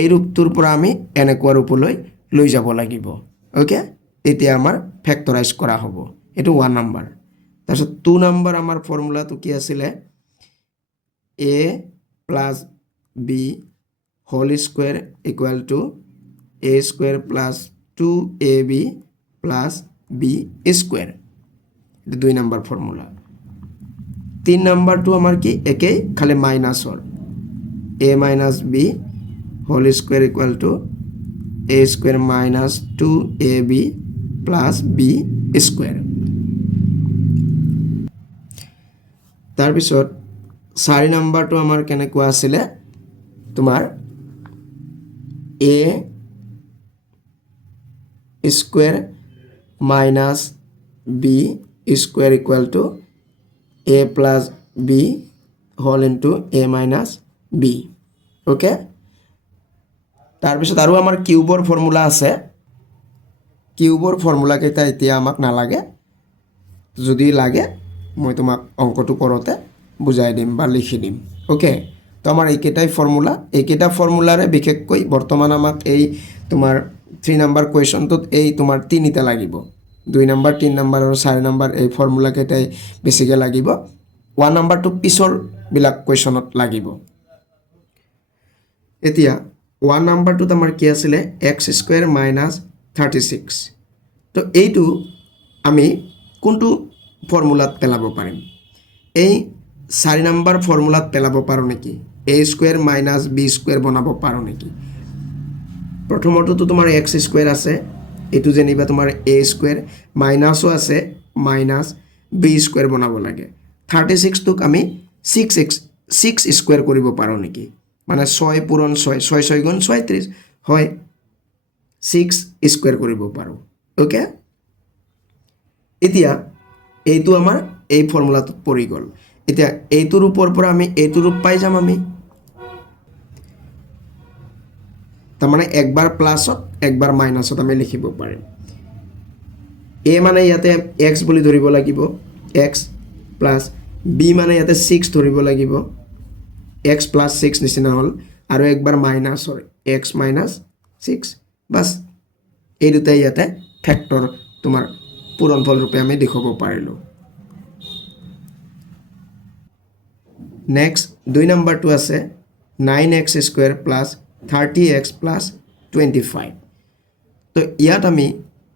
এই ৰূপটোৰ পৰা আমি এনেকুৱা ৰূপলৈ লৈ যাব লাগিব ওকে তেতিয়া আমাৰ ফ্যাক্টৰাইজ কৰা হ'ব এটো 1 নম্বৰ তাৰপিছত 2 নম্বৰ আমাৰ ফৰ্মুলাটো কি আছিল a plus b whole square equal to a square plus 2ab plus b square এটো 2 নম্বৰ ফৰ্মুলা 3 নম্বৰটো আমাৰ কি একেই খালি মাইনাসৰ a minus b whole square equal to a square minus 2ab plus b square তাৰপিছত 4 নম্বৰটো আমাৰ কেনেকুৱা আছিল তোমাৰ a square minus b square equal to a plus b whole into a minus b okay তাৰপিছত আৰু আমাৰ কিউবৰ ফৰ্মুলা আছে কিউবৰ ফৰ্মুলা কেইটা এতিয়া আমাক নালাগে যদি লাগে মই তোমাক অঙ্কটো কৰোতে বুজাই দিম বা লিখি দিম ওকে তো আমাৰ এইকেইটাই ফৰ্মুলা এইকেইটা ফৰ্মুলাৰে বিশেষকৈ বৰ্তমান আমাক এই তোমাৰ 3 নম্বৰ কোৱেশ্চনটোত এই তোমাৰ তিনিটা লাগিব 2 নম্বৰ 3 নম্বৰ আৰু 4 নম্বৰ এই ফৰ্মুলা কেইটাই বেছিকৈ লাগিব 1 নম্বৰটো পিছৰ বিলাক কোৱেশ্চনত লাগিব এতিয়া 1 নম্বৰটোত আমাৰ কি আছিল x স্কয়াৰ minus 36 তো এইটো আমি কোনটো ফৰ্মুলাত পেলাব পাৰিম এই 4 নম্বৰ ফৰ্মুলাত পেলাব পাৰো নেকি a square minus b square বনাব পাৰো নেকি প্ৰথমটো তোমাৰ x স্কয়াৰ আছে এটো যেনিবা তোমাৰ a স্কয়াৰ মাইনাসও আছে মাইনাস b স্কয়াৰ বনাব লাগে 36 টুক আমি 6 স্কয়াৰ কৰিব পাৰো নেকি মানে 6 পূৰণ 6 6 6 গুণ 36 হয় 6 স্কয়াৰ কৰিব পাৰো ওকে এতিয়া এইটো আমাৰ এই ফৰ্মুলাটো পৰি গল এতিয়া এইটোৰ ওপৰৰ পৰা আমি এইটো ৰূপ পাই যাম আমি তাৰমানে একবাৰ প্লাসত একবাৰ মাইনাসত আমি লিখিব পাৰিম a মানে ইয়াতে x বুলি ধৰিব লাগিব x প্লাস b মানে ইয়াতে 6 ধৰিব লাগিব x plus 6 নিচিনা হল আৰু একবাৰ মাইনাস হয় x minus 6 বাস এই দুটাই ইয়াতে ফেক্টৰ তোমাৰ পূৰণফল ৰূপে আমি দেখুৱাব পাৰিলোঁ নেক্সট 2 নম্বৰটো আছে 9x square plus 30x plus 25 তো ইয়াত আমি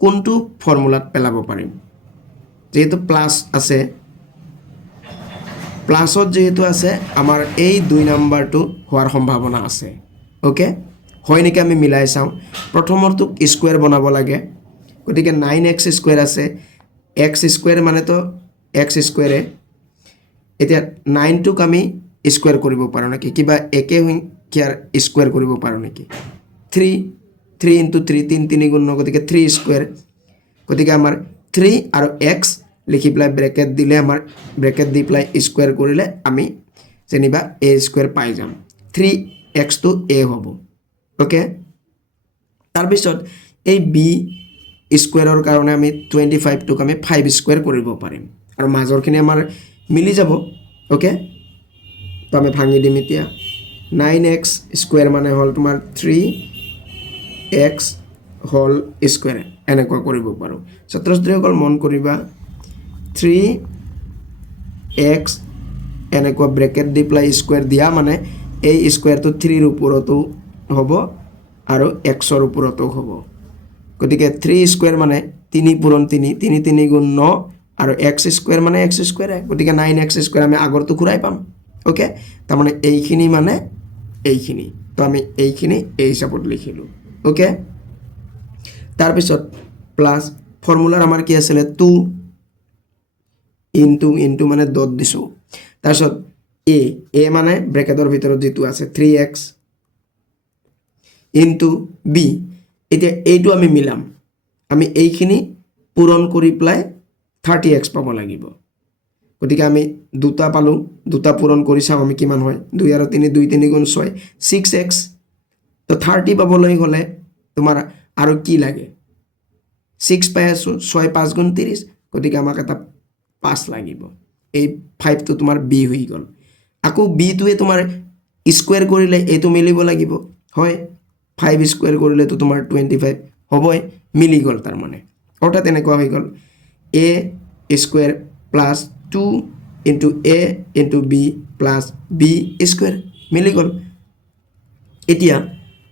কোনটো ফৰ্মুলাত পেলাব পাৰিম যেহেতু প্লাস আছে প্লাসত যেহেতু আছে আমাৰ এই 2 নম্বৰটো হোৱাৰ সম্ভাৱনা আছে ওকে হয় নেকি আমি মিলাই চাওঁ প্ৰথমৰটো স্কয়াৰ বনাব লাগে গতিকে 9x স্কয়াৰ আছে x স্কয়াৰ মানে তো x স্কয়াৰে এতিয়া 9 টোক আমি স্কয়াৰ কৰিব পাৰো নেকি কিবা একে সংখ্যাৰ স্কয়াৰ কৰিব পাৰো নেকি 3 into 3 3 গুণ গতিকে 3 স্কয়াৰ গতিকে আমাৰ 3 আৰু x লিখি প্লাই ব্ৰেকেট দিলে আমাৰ ব্ৰেকেট দি প্লাই স্কয়াৰ কৰিলে আমি যেনিবা a স্কয়াৰ পাই যাম 3x to a হ'ব ওকে তাৰ পিছত এই b স্কয়াৰৰ কাৰণে আমি 25 টোক আমি 5 স্কয়াৰ কৰিব পাৰিম আৰু মাজৰখিনি আমাৰ মিলি যাব ওকে তো আমি ভাঙি দিম এতিয়া 9x স্কয়াৰ মানে হল তোমাৰ 3x হোল স্কয়াৰ এনেকুৱা কৰিব পাৰো ছাত্ৰ-ছাত্ৰীসকল মন কৰিবা 3x এনেকুৱা ব্ৰেকেট দি প্লাই স্কয়াৰ দিয়া মানে এই স্কয়াৰটো 3 ৰ ওপৰতো হ'ব আৰু x ৰ ওপৰতো হ'ব গতিকে 3 স্কয়াৰ মানে 3 পূৰণ 3 3 3 গুণ 9 আৰু x স্কয়াৰ মানে x স্কয়াৰ গতিকে 9x স্কয়াৰ আমি আগৰটো ঘূৰাই পাম ওকে তাৰ মানে এইখিনি মানে এইখিনি তো আমি এইখিনি এই হিচাপত লিখিলো ওকে তাৰ পিছত প্লাস ফৰ্মুলাৰ আমাৰ কি আছিল 2 ইনটু মানে ডট দিছো তাৰ পিছত a মানে ব্ৰেকেটৰ ভিতৰত যেটো আছে 3x ইনটু b এতিয়া এইটো আমি মিলাম আমি এইখিনি পূৰণ কৰি প্লাই 30x পাব লাগিব গতিকে আমি দুটা পালো দুটা পূৰণ কৰি চাও আমি কিমান হয় 2 আৰু 3 2 3 গুণ 6 6x তো 30 পাবলৈ হলে তোমাৰ আৰু কি লাগে 6 পাই আছো 6 5 গুণ 30 গতিকে আমাক এটা 5 লাগিব এই 5 টো তোমাৰ b হৈ গল আকৌ b টোৱে তোমাৰ স্কয়াৰ কৰিলে এইটো মিলিব লাগিব হয় 5 স্কয়াৰ কৰিলে তো তোমাৰ 25 হবই মিলি গল তাৰ মানে অৰ্থাৎ এনেকুৱা হৈ গল a square plus 2 into a into b plus b square মিলি গল এতিয়া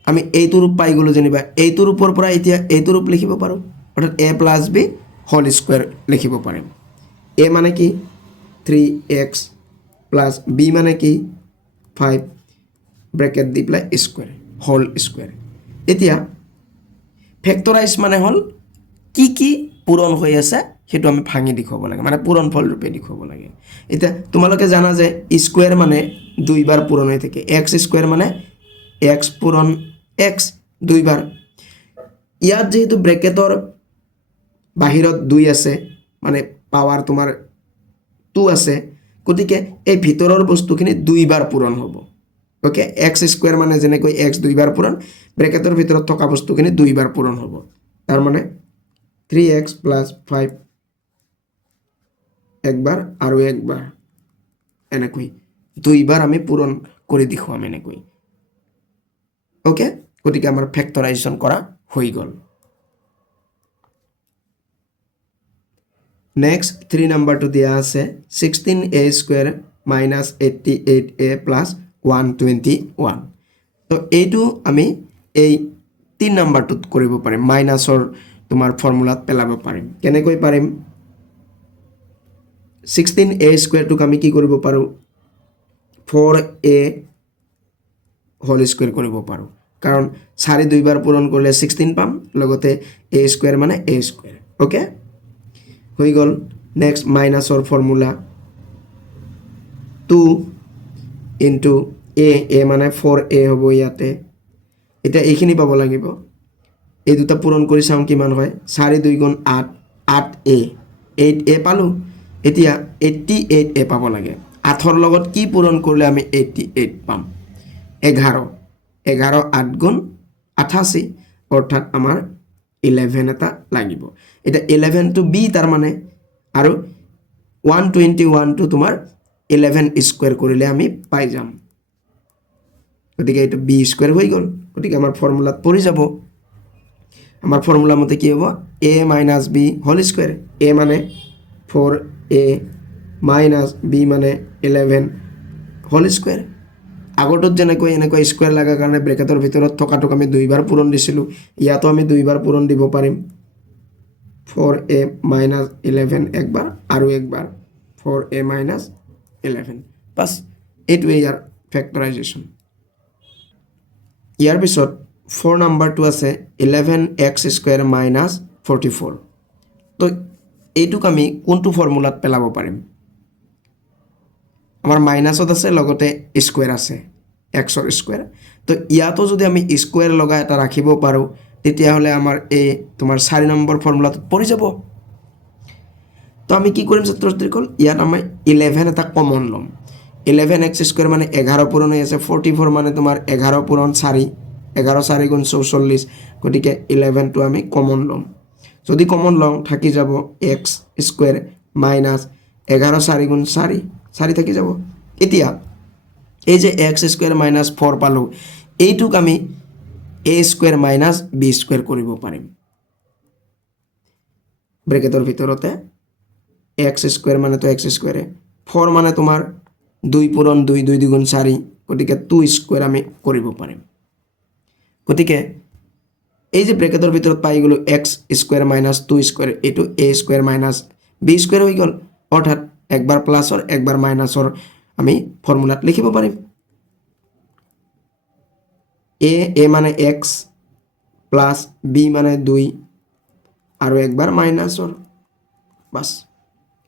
আমি এইটো ৰূপ পাই গলো যেনিবা এইটো ৰূপৰ পৰা এতিয়া এইটো ৰূপ লিখিব পাৰো অৰ্থাৎ a plus b whole square লিখিব পাৰিম a মানে কি 3x plus b মানে কি 5 ব্ৰেকেট দি প্লাই স্কয়াৰ whole square এতিয়া ফেক্টৰাইজ মানে হল কি পূৰণ হৈ আছে হেতু আমি ভাঙি দেখুৱাব লাগে মানে পূৰণফল ৰূপে দেখুৱাব লাগে এটা তোমালোকে জানা যে স্কয়াৰ মানে দুইবাৰ পূৰণ হৈ থাকে x স্কয়াৰ মানে x পূৰণ x দুইবাৰ ইয়াত যেহেতু ব্ৰেকেটৰ বাহিৰত 2 আছে মানে পাৱাৰ তোমাৰ 2 আছে গতিকে এই ভিতৰৰ বস্তুখিনি দুইবাৰ পূৰণ হ'ব ওকে x স্কয়াৰ মানে যেনেকৈ x দুইবাৰ পূৰণ ব্ৰেকেটৰ ভিতৰত থকা বস্তুখিনি দুইবাৰ পূৰণ হ'ব তাৰ মানে 3x plus 5 একবাৰ আৰু একবাৰ এনেকৈ দুইবাৰ আমি পূৰণ কৰি দেখুৱাম এনেকৈ ওকে গতিকে আমাৰ ফেক্টৰাইজেশ্যন কৰা হৈ গল নেক্সট 3 নম্বৰটো দিয়া আছে 16a square minus 88a plus 121 তো এইটো আমি এই 3 নম্বৰটোত কৰিব পাৰিম মাইনাসৰ তোমাৰ ফৰ্মুলাত পেলাব পাৰিম কেনেকৈ পাৰিম 16a স্কয়াৰ টোক আমি কি কৰিব পাৰো 4a হোল স্কয়াৰ কৰিব পাৰো কাৰণ 4 দুইবাৰ পূৰণ কৰিলে 16 পাম লগতে a স্কয়াৰ মানে a স্কয়াৰ ওকে হৈ গল নেক্সট মাইনাসৰ ফৰ্মুলা 2 into a মানে 4a হ'ব ইয়াতে এটা এইখিনি পাব লাগিব এই দুটা পূৰণ কৰি চাও কিমান হয় 4 2 গুণ 8 8a 8a পালো এতিয়া 88a পাব লাগে 8 ৰ লগত কি পূৰণ কৰিলে আমি 88 পাম 11 11 8 গুণ 88 অৰ্থাৎ আমাৰ 11 এটা লাগিব এটা 11 to b তাৰ মানে আৰু 121 to তোমাৰ 11 স্কয়াৰ কৰিলে আমি পাই যাম গতিকে এটা b স্কয়াৰ হৈ গল গতিকে আমাৰ ফৰ্মুলাত পৰি যাব আমাৰ ফৰ্মুলা মতে কি হ'ব a minus b whole square a মানে 4a মাইনাছ b মানে 11 হোল স্কুৱেৰ আগৰটোত যেনেকৈ এনেকৈ স্কুৱেৰ লগাৰ কাৰণে ব্ৰেকেটৰ ভিতৰত থকাটোক আমি দুইবাৰ পূৰণ দিছিলোঁ ইয়াতো আমি দুইবাৰ পূৰণ দিব পাৰিম 4a মাইনাছ 11 একবাৰ আৰু একবাৰ 4a মাইনাছ 11 বাছ এইটোৱে ইয়াৰ ফেক্টৰাইজেশ্যন ইয়াৰ পিছত 4 নাম্বাৰটো আছে 11x স্কুৱেৰ মাইনাছ 44 তো এইটোক আমি কোনটো ফৰ্মুলাত পেলাব পাৰিম আমাৰ মাইনাছত আছে লগতে স্কুৱেৰ আছে xৰ স্কুৱেৰ তো ইয়াতো যদি আমি স্কুৱেৰ লগা এটা ৰাখিব পাৰোঁ তেতিয়াহ'লে আমাৰ এই তোমাৰ 4 নম্বৰ ফৰ্মুলাটোত পৰি যাব তো আমি কি কৰিম ছাত্ৰ-ছাত্ৰীসকল ইয়াত আমি 11 এটা কমন ল'ম 11x স্কুৱেৰ মানে 11 পূৰণ হৈ আছে 44 মানে তোমাৰ 11 পূৰণ 4 11 4 গুণ 44 গতিকে 11টো আমি কমন ল'ম যদি কমন লওঁ থাকি যাব x স্কুৱেৰ মাইনাছ 11 4 গুণ 4 4 থাকি যাব এতিয়া এই যে x স্কুৱেৰ মাইনাছ 4 পালোঁ এইটোক আমি a square minus b square কৰিব পাৰিম ব্ৰেকেটৰ ভিতৰতে x স্কুৱেৰ মানে তো x স্কুৱেৰে 4 মানে তোমাৰ 2 পূৰণ 2 2 দুগুণ 4 গতিকে 2 স্কুৱেৰ আমি কৰিব পাৰিম গতিকে এই যে ব্ৰেকেটৰ ভিতৰত পাই গ'লো x স্কুৱেৰ মাইনাছ 2 স্কুৱেৰ এইটো a square minus b square হৈ গ'ল অৰ্থাৎ একবাৰ প্লাছৰ একবাৰ মাইনাছৰ আমি ফৰ্মুলাত লিখিব পাৰিম a মানে x প্লাছ b মানে 2 আৰু একবাৰ মাইনাছৰ বাছ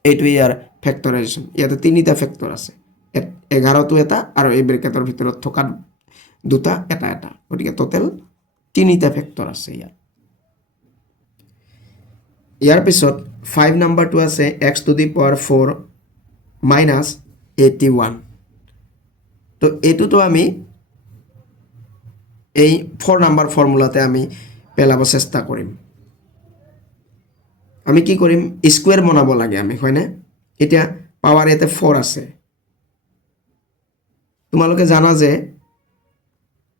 এইটোৱে ইয়াৰ ফেক্টৰাইজেশ্যন ইয়াতে তিনিটা ফেক্টৰ আছে 11টো এটা আৰু এই ব্ৰেকেটৰ ভিতৰত থকা দুটা এটা এটা গতিকে টোটেল তিনিটা ফেক্টৰ আছে ইয়াৰ পিছত 5 নাম্বাৰটো আছে x to the power 4 minus 81 তো এইটোতো আমি এই 4 নাম্বাৰ ফৰ্মুলাতে আমি পেলাব চেষ্টা কৰিম আমি কি কৰিম স্কুৱেৰ বনাব লাগে আমি হয়নে এতিয়া পাৱাৰ ইয়াতে 4 আছে তোমালোকে জানা যে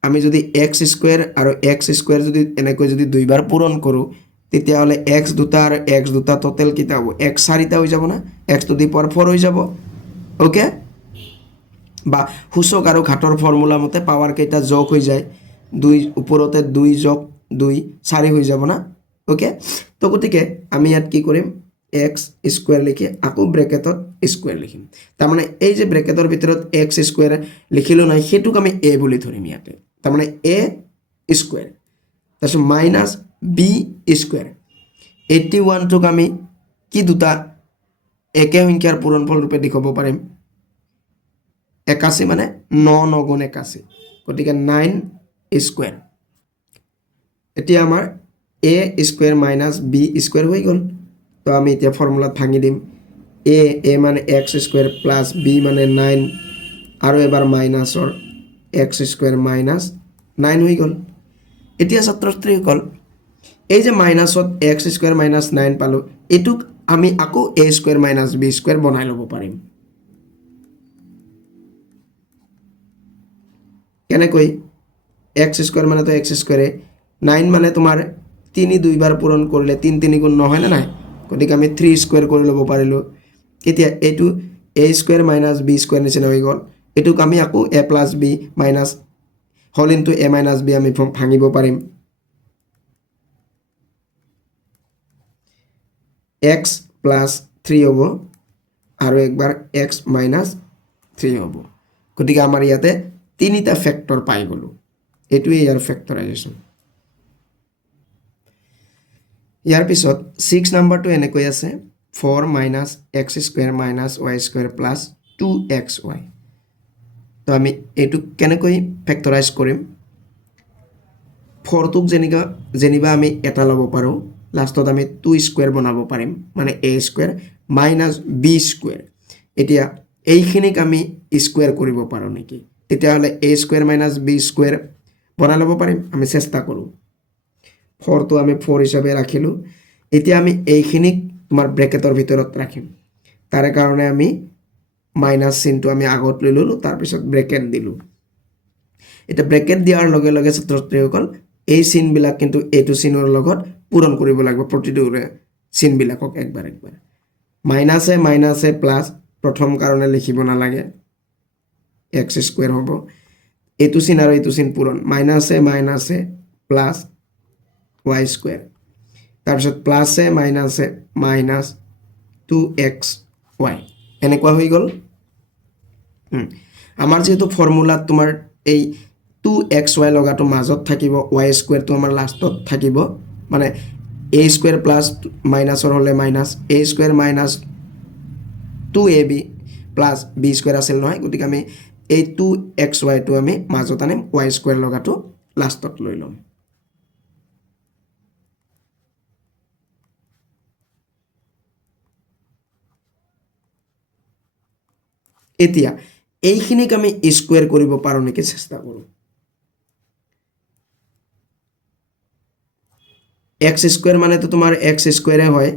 আমি যদি x স্কুৱেৰ আৰু x স্কুৱেৰ যদি এনেকৈ যদি দুইবাৰ পূৰণ কৰোঁ তেতিয়াহ'লে x দুটা আৰু x দুটা টোটেল কিটা হ'ব x চাৰিটা হৈ যাব না x টু দি পাৱাৰ 4 হৈ যাব ওকে বা সূচক আৰু ঘাতৰ ফৰ্মুলা মতে পাৱাৰ কেইটা যোগ হৈ যায় 2 ওপৰতে 2 যোগ 2 4 হৈ যাব না ওকে তো গতিকে আমি ইয়াত কি কৰিম x স্কুৱেৰ লিখি আকৌ ব্ৰেকেটত স্কুৱেৰ লিখিম তাৰ মানে এই যে ব্ৰেকেটৰ ভিতৰত x স্কুৱেৰ লিখিলো নাই হেতুক আমি a বুলি ধৰিম ইয়াতে তাৰ মানে a স্কুৱেৰ তাৰপিছত মাইনাছ b স্কুৱেৰ 81 টোক আমি কি দুটা একে সংখ্যাৰ পূৰণফল ৰূপে দেখাব পাৰিম 81 মানে 9 9 গুণ 81 গতিকে 9 স্কুৱেৰ এতিয়া আমাৰ a square minus b square হৈ গ'ল তো আমি এতিয়া ফৰ্মুলাত ভাঙি দিম a মানে x স্কুৱেৰ প্লাছ b মানে 9 আৰু এবাৰ মাইনাছৰ x স্কুৱেৰ মাইনাছ 9 হৈ গ'ল এতিয়া ছাত্ৰ-ছাত্ৰীসকল এই যে মাইনাছত x স্কুৱেৰ মাইনাছ 9 পালোঁ এইটোক আমি আকৌ a square minus b square বনাই ল'ব পাৰিম কেনেকৈ x স্কুৱেৰ মানে তো x স্কুৱেৰে 9 মানে তোমাৰ 3 দুইবাৰ পূৰণ কৰিলে 3 3 গুণ নহয় না নাই গতিকে আমি 3 স্কুৱেৰ কৰি ল'ব পাৰিলোঁ এতিয়া এইটো a square minus b square নিচিনা হৈ গ'ল এইটোক আমি আকৌ a plus b minus whole into a minus b আমি ভাঙিব পাৰিম x প্লাছ 3 হ'ব আৰু একবাৰ x মাইনাছ 3 হ'ব গতিকে আমাৰ ইয়াতে তিনিটা ফেক্টৰ পাই গ'লো এইটোৱে ইয়াৰ ফেক্টৰাইজেশ্যন ইয়াৰ পিছত 6 নাম্বাৰটো এনেকৈ আছে 4 minus x square minus y square plus 2xy তো আমি এইটো কেনেকৈ ফেক্টৰাইজ কৰিম 4 টোক যেনিবা আমি এটা ল'ব পাৰোঁ লাষ্টত আমি 2 স্কুৱেৰ বনাব পাৰিম মানে a square minus b square এতিয়া এইখিনিক আমি স্কুৱেৰ কৰিব পাৰোঁ নেকি তেতিয়াহ'লে a square minus b square বনাই ল'ব পাৰিম আমি চেষ্টা কৰোঁ 4 টো আমি 4 হিচাপে ৰাখিলোঁ এতিয়া আমি এইখিনিক তোমাৰ ব্ৰেকেটৰ ভিতৰত ৰাখিম তাৰে কাৰণে আমি মাইনাছ চিনটো আমি আগত লৈ ল'লোঁ তাৰপিছত ব্ৰেকেট দিলোঁ এটা ব্ৰেকেট দিয়াৰ লগে লগে ছাত্ৰ-ছাত্ৰীসকল এই চিনবিলাক কিন্তু এইটো চিনৰ লগত পূৰণ কৰিব লাগিব প্ৰতিটোৰে চিনবিলাকক একবাৰ মাইনাছে প্লাছ প্ৰথম কাৰণে লিখিব নালাগে x স্কুৱেৰ হ'ব এইটো চিন আৰু এইটো চিন পূৰণ মাইনাছে প্লাছ y স্কুৱেৰ তাৰপিছত প্লাছে মাইনাছ 2xy এনেকুৱা হৈ গ'ল আমাৰ যেহেতু ফৰ্মুলাত তোমাৰ এই 2xy লগাটো মাজত থাকিব y স্কুৱেৰটো আমাৰ লাষ্টত থাকিব মানে a স্কুৱেৰ প্লাছ মাইনাছৰ হ'লে minus a square minus 2ab plus b square আছিল নহয় গতিকে আমি এই 2xy টো আমি মাজত আনিম y স্কুৱেৰ লগাটো লাষ্টত লৈ ল'ম এতিয়া এইখিনিক আমি স্কুৱেৰ কৰিব পাৰো নেকি চেষ্টা কৰো x স্কুৱেৰ মানে তো তোমাৰ x স্কুৱেৰে হয়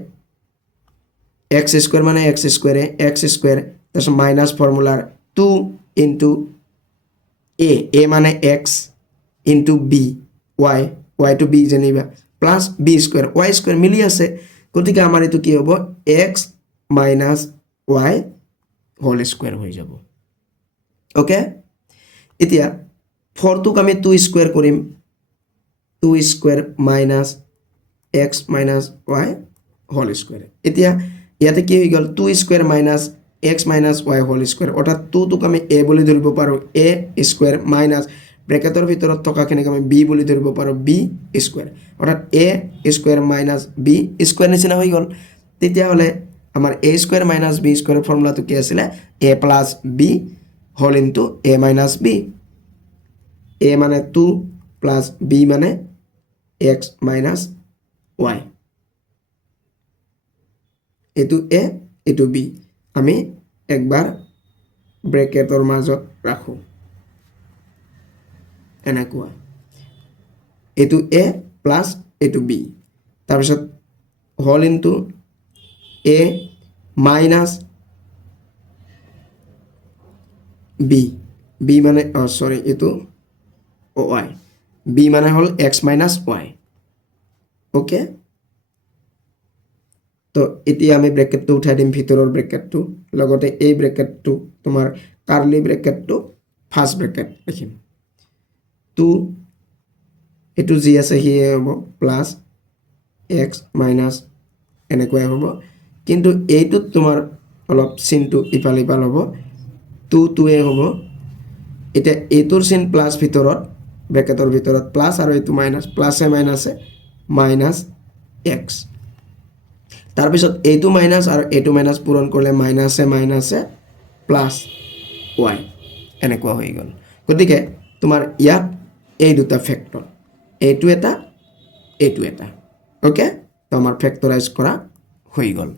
x স্কুৱেৰ মানে x স্কুৱেৰে x স্কুৱেৰ তাৰপিছত মাইনাছ ফৰ্মুলাৰ 2 ইনটু a মানে x into b y to b যেনিবা plus b square y square মিলি আছে গতিকে আমাৰ এটো কি হ'ব x minus y whole square হৈ যাব ওকে এতিয়া 4 টোক আমি 2 স্কুৱেৰ কৰিম 2 square minus x minus y whole square এতিয়া ইয়াতে কি হৈ গল 2 square minus x minus y whole square অর্থাৎ 2 টোক আমি a বুলি ধৰিব পাৰো a স্কয়াৰ মাইনাস ব্ৰ্যাকেটৰ ভিতৰত থকা খিনিক আমি b বুলি ধৰিব পাৰো b স্কয়াৰ অৰ্থাৎ a square minus b square নিচিনা হৈ গল তেতিয়া হলে আমাৰ a square minus b square ফৰ্মুলাটো কি আছিল a plus b whole into a minus b a মানে 2 plus b মানে x minus y এটো a এটো b আমি একবার ব্ৰ্যাকেটৰ মাজত ৰাখো এনেকুৱা এটো a প্লাস এটো b তাৰপিছত whole into a minus b b মানে সরি এটো y b মানে হল x minus y ওকে তো এতিয়া আমি ব্র্যাকেটটো উঠাই দিম ভিতৰৰ ব্ৰ্যাকেটটো লগতে এই ব্ৰ্যাকেটটো তোমাৰ কাৰ্লি ব্ৰ্যাকেটটো ফাৰ্স্ট ব্র্যাকেট লিখিম 2 এটো জি আছে হিয়ে হ'ব প্লাস x মাইনাস এনেকৈ হ'ব কিন্তু এইটো তোমাৰ অলপ চিনটো ইফাল ইফাল হ'ব 2 এ হ'ব এটা এটোৰ চিন প্লাস ভিতৰত ব্ৰ্যাকেটৰ ভিতৰত প্লাস আৰু এটো মাইনাস প্লাসে মাইনাসে মাইনাস x তাৰ পিছত এইটো মাইনাস আৰু এইটো মাইনাস পূৰণ কৰিলে মাইনাসে প্লাস y এনেকুৱা হৈ গল গতিকে তোমাৰ ইয়াত এই দুটা ফ্যাক্টৰ এইটো এটা ওকে তো আমাৰ ফ্যাক্টৰাইজ কৰা হৈ গল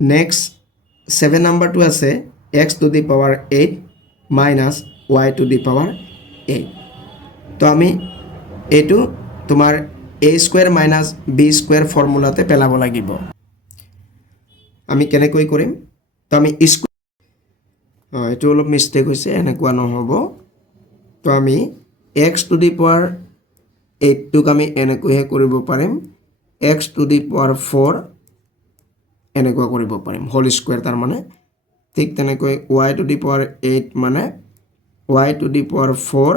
নেক্সট 7 নাম্বাৰটো আছে x to the power 8 minus y to the power 8 তো আমি এইটো তোমাৰ a square minus b square ফৰ্মুলাতে পেলাব লাগিব আমি কেনেকৈ কৰিম তো আমি এটো অলপ মিস্টেক হৈছে এনেকুৱা নহব তো আমি x to the power 8 টোক আমি এনেকৈহে কৰিব পাৰিম x to the power 4 এনেকুৱা কৰিব পাৰিম হোল স্কয়াৰ তাৰ মানে ঠিক তেনেকৈ y to the power 8 মানে y to the power 4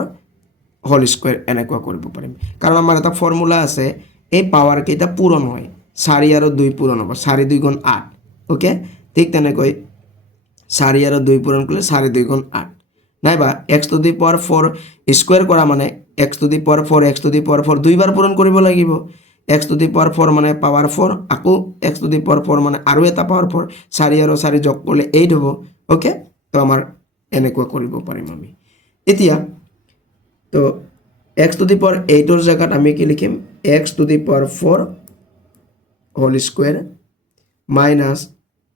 whole square এনেকুৱা কৰিব পাৰিম কাৰণ আমাৰ এটা ফৰ্মুলা আছে এই পাৱাৰ কেইটা পূৰণ হয় 4 আৰু 2 পূৰণ হ'ব 4 2 গুণ 8 ওকে ঠিক তেনেকৈ 4 আৰু 2 পূৰণ কৰিলে 4 2 গুণ 8 নাইবা x to the power 4 square কৰা মানে x to the power 4 দুইবাৰ পূৰণ কৰিব লাগিব x to the power 4 মানে পাৱাৰ 4 আকৌ x to the power 4 মানে আৰু এটা পাৱাৰ 4 4 আৰু 4 যোগ কৰিলে 8 হ'ব ওকে তো আমাৰ এনেকুৱা কৰিব পাৰিম আমি এতিয়া তো x to the power 8 or জায়গাত আমি কি লিখিম x to the power 4 whole square minus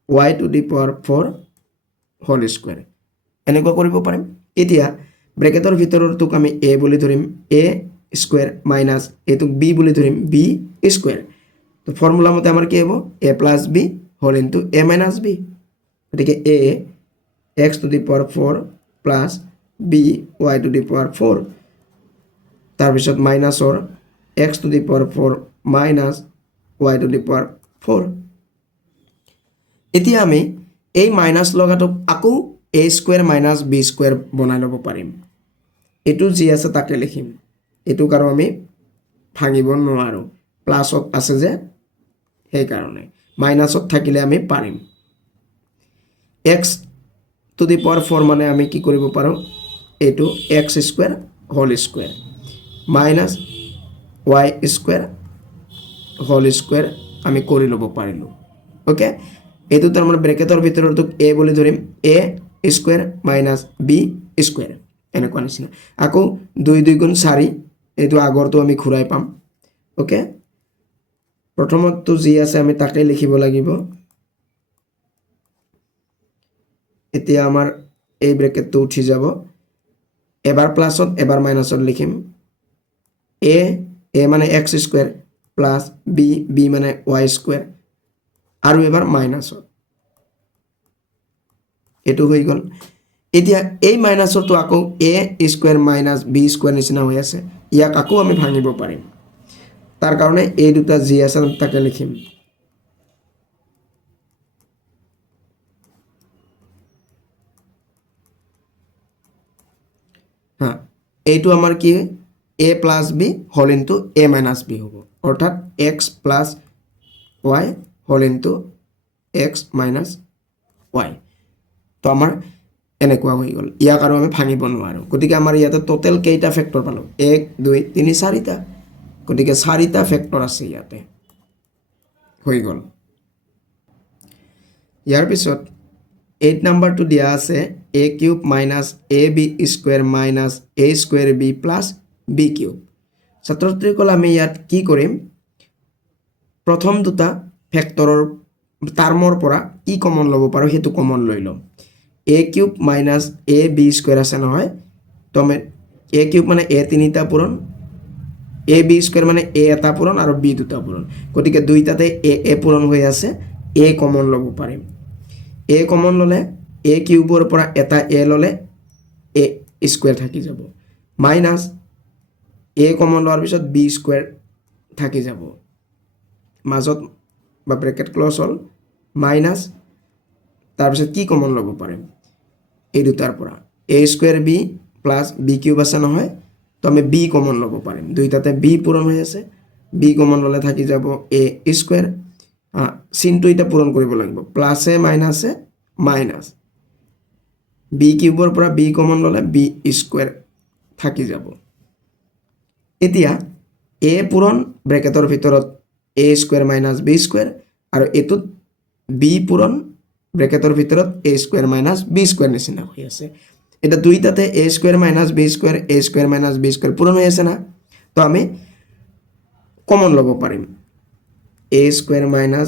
y to the power 4 whole square এনেকুৱা কৰিব পাৰিম এতিয়া ব্ৰ্যাকেটৰ ভিতৰৰটোক আমি a বুলি ধৰিম a square minus এটোক b বুলি ধৰিম b square তো ফৰ্মুলা মতে আমাৰ কি হ'ব a plus b whole into a minus b গতিকে a x to the power 4 plus b y to the power 4 তাৰপিছত মাইনাছৰ x to the power 4 minus y to the power 4 এতিয়া আমি এই মাইনাছ লগাটোক আকৌ a square minus b square বনাই ল'ব পাৰিম এটো যি আছে তাকে লিখিম এটো কাৰো আমি ভাঙিব নোৱাৰো প্লাছত আছে যে সেই কাৰণে মাইনাছত থাকিলে আমি পাৰিম x to the power 4 মানে আমি কি কৰিব পাৰো এটো x square whole square minus y square whole square আমি কৰি ল'ব পাৰিলো ওকে এটো তাৰ মানে ব্ৰেকেটৰ ভিতৰটো a বুলি ধৰিম a square minus b square এনেকুৱা নিচিনা আকৌ 2 2 গুণ 4 এটো আগৰটো আমি ঘূৰাই পাম ওকে প্ৰথমটো যি আছে আমি তাকে লিখিব লাগিব এতিয়া আমাৰ এই ব্ৰেকেটটো উঠি যাব এবাৰ প্লাছত এবাৰ মাইনাছত লিখিম a মানে x square plus b মানে y square আৰু এবাৰ মাইনাছত এটো হৈ গল এতিয়া এই মাইনাছৰটো আকৌ a square minus b square নিচিনা হৈ আছে ইয়াক আকৌ আমি ভাঙিব পাৰিম তাৰ কাৰণে এই দুটা যি আছে তাকে লিখিম হ্যাঁ এইটো আমাৰ কি a plus b whole into a minus b হ'ব অৰ্থাৎ x plus y whole into x minus y তো আমাৰ এনেকুৱা হৈ গল ইয়াক আৰু আমি ভাঙিব নোৱাৰো গতিকে আমাৰ ইয়াতে টোটাল কেইটা ফেক্টৰ পালো 1 2 3 4টা গতিকে 4টা ফেক্টৰ আছে ইয়াতে হৈ গল ইয়াৰ পিছত 8 নাম্বাৰটো দিয়া আছে a cube minus ab square minus a square b plus b cube ছাত্ৰছাত্ৰীসকল আমি ইয়াত কি কৰিম প্ৰথম দুটা ফেক্টৰৰ টাৰ্মৰ পৰা কি কমন ল'ব পাৰো হেতু কমন লৈ লম a cube minus a b square আছে নহয় তমে a cube মানে a তিনিটা পূৰণ a b square মানে a এটা পূৰণ আৰু b দুটা পূৰণ গতিকে দুইটাতে a পূৰণ হৈ আছে a কমন ল'ব পাৰিম a কমন ললে a কিউবৰ পৰা এটা a ললে a স্কয়াৰ থাকি যাব মাইনাস a কমন লোৱাৰ পিছত b স্কয়াৰ থাকি যাব মাজত বা ব্ৰেকেট ক্লোজ হল মাইনাস তাৰ পিছত কি কমন ল'ব পাৰিম এই দুটাৰ পৰা a square b plus b cube আছে নহয় তো আমি b কমন ল'ব পাৰিম দুইটাতে b পূৰণ হৈ আছে b কমন ললে থাকি যাব a স্কয়াৰ চিনটো এটা পূৰণ কৰিব লাগিব প্লাস এ মাইনাস এ মাইনাস b কিউবৰ পৰা b কমন ললে b স্কয়াৰ থাকি যাব এতিয়া a পূৰণ ব্ৰেকেটৰ ভিতৰত a square minus b square আৰু এটোত b পূৰণ ব্ৰেকেটৰ ভিতৰত a square minus b square নিচিনা হৈ আছে এটা দুইটাতে a square minus b square a square minus b square পূৰণ হৈ আছে না তো আমি কমন ল'ব পাৰিম a square minus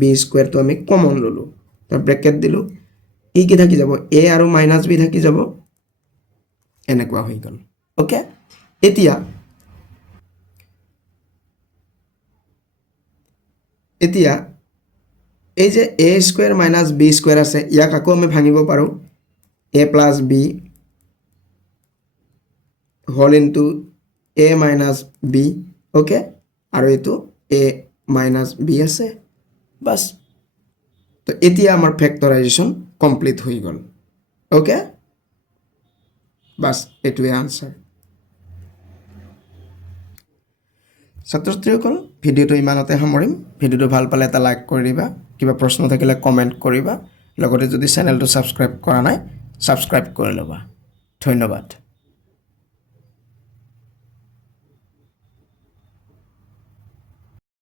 b square তো আমি কমন ললো তো ব্ৰেকেট দিলো ই কি থাকি যাব a আৰু মাইনাস b থাকি যাব এনেকুৱা হৈ গল ওকে এতিয়া এই যে a square minus b square আছে ইয়াক আকৌ আমি ভাঙিব পাৰো a plus b whole into a minus b okay আৰু এটো a minus b আছে বাস তো এতিয়া আমাৰ ফ্যাক্টৰাইজেশন কমপ্লিট হৈ গল ওকে বাস এটোৱে আনসাৰ ছাত্ৰছাত্ৰীসকল ভিডিওটো ইমানতে সামৰিম ভিডিওটো ভাল পালে এটা লাইক কৰি দিবা কিবা প্ৰশ্ন থাকিলে কমেন্ট কৰিবা লগতে যদি চেনেলটো সাবস্ক্ৰাইব কৰা নাই সাবস্ক্ৰাইব কৰি লবা ধন্যবাদ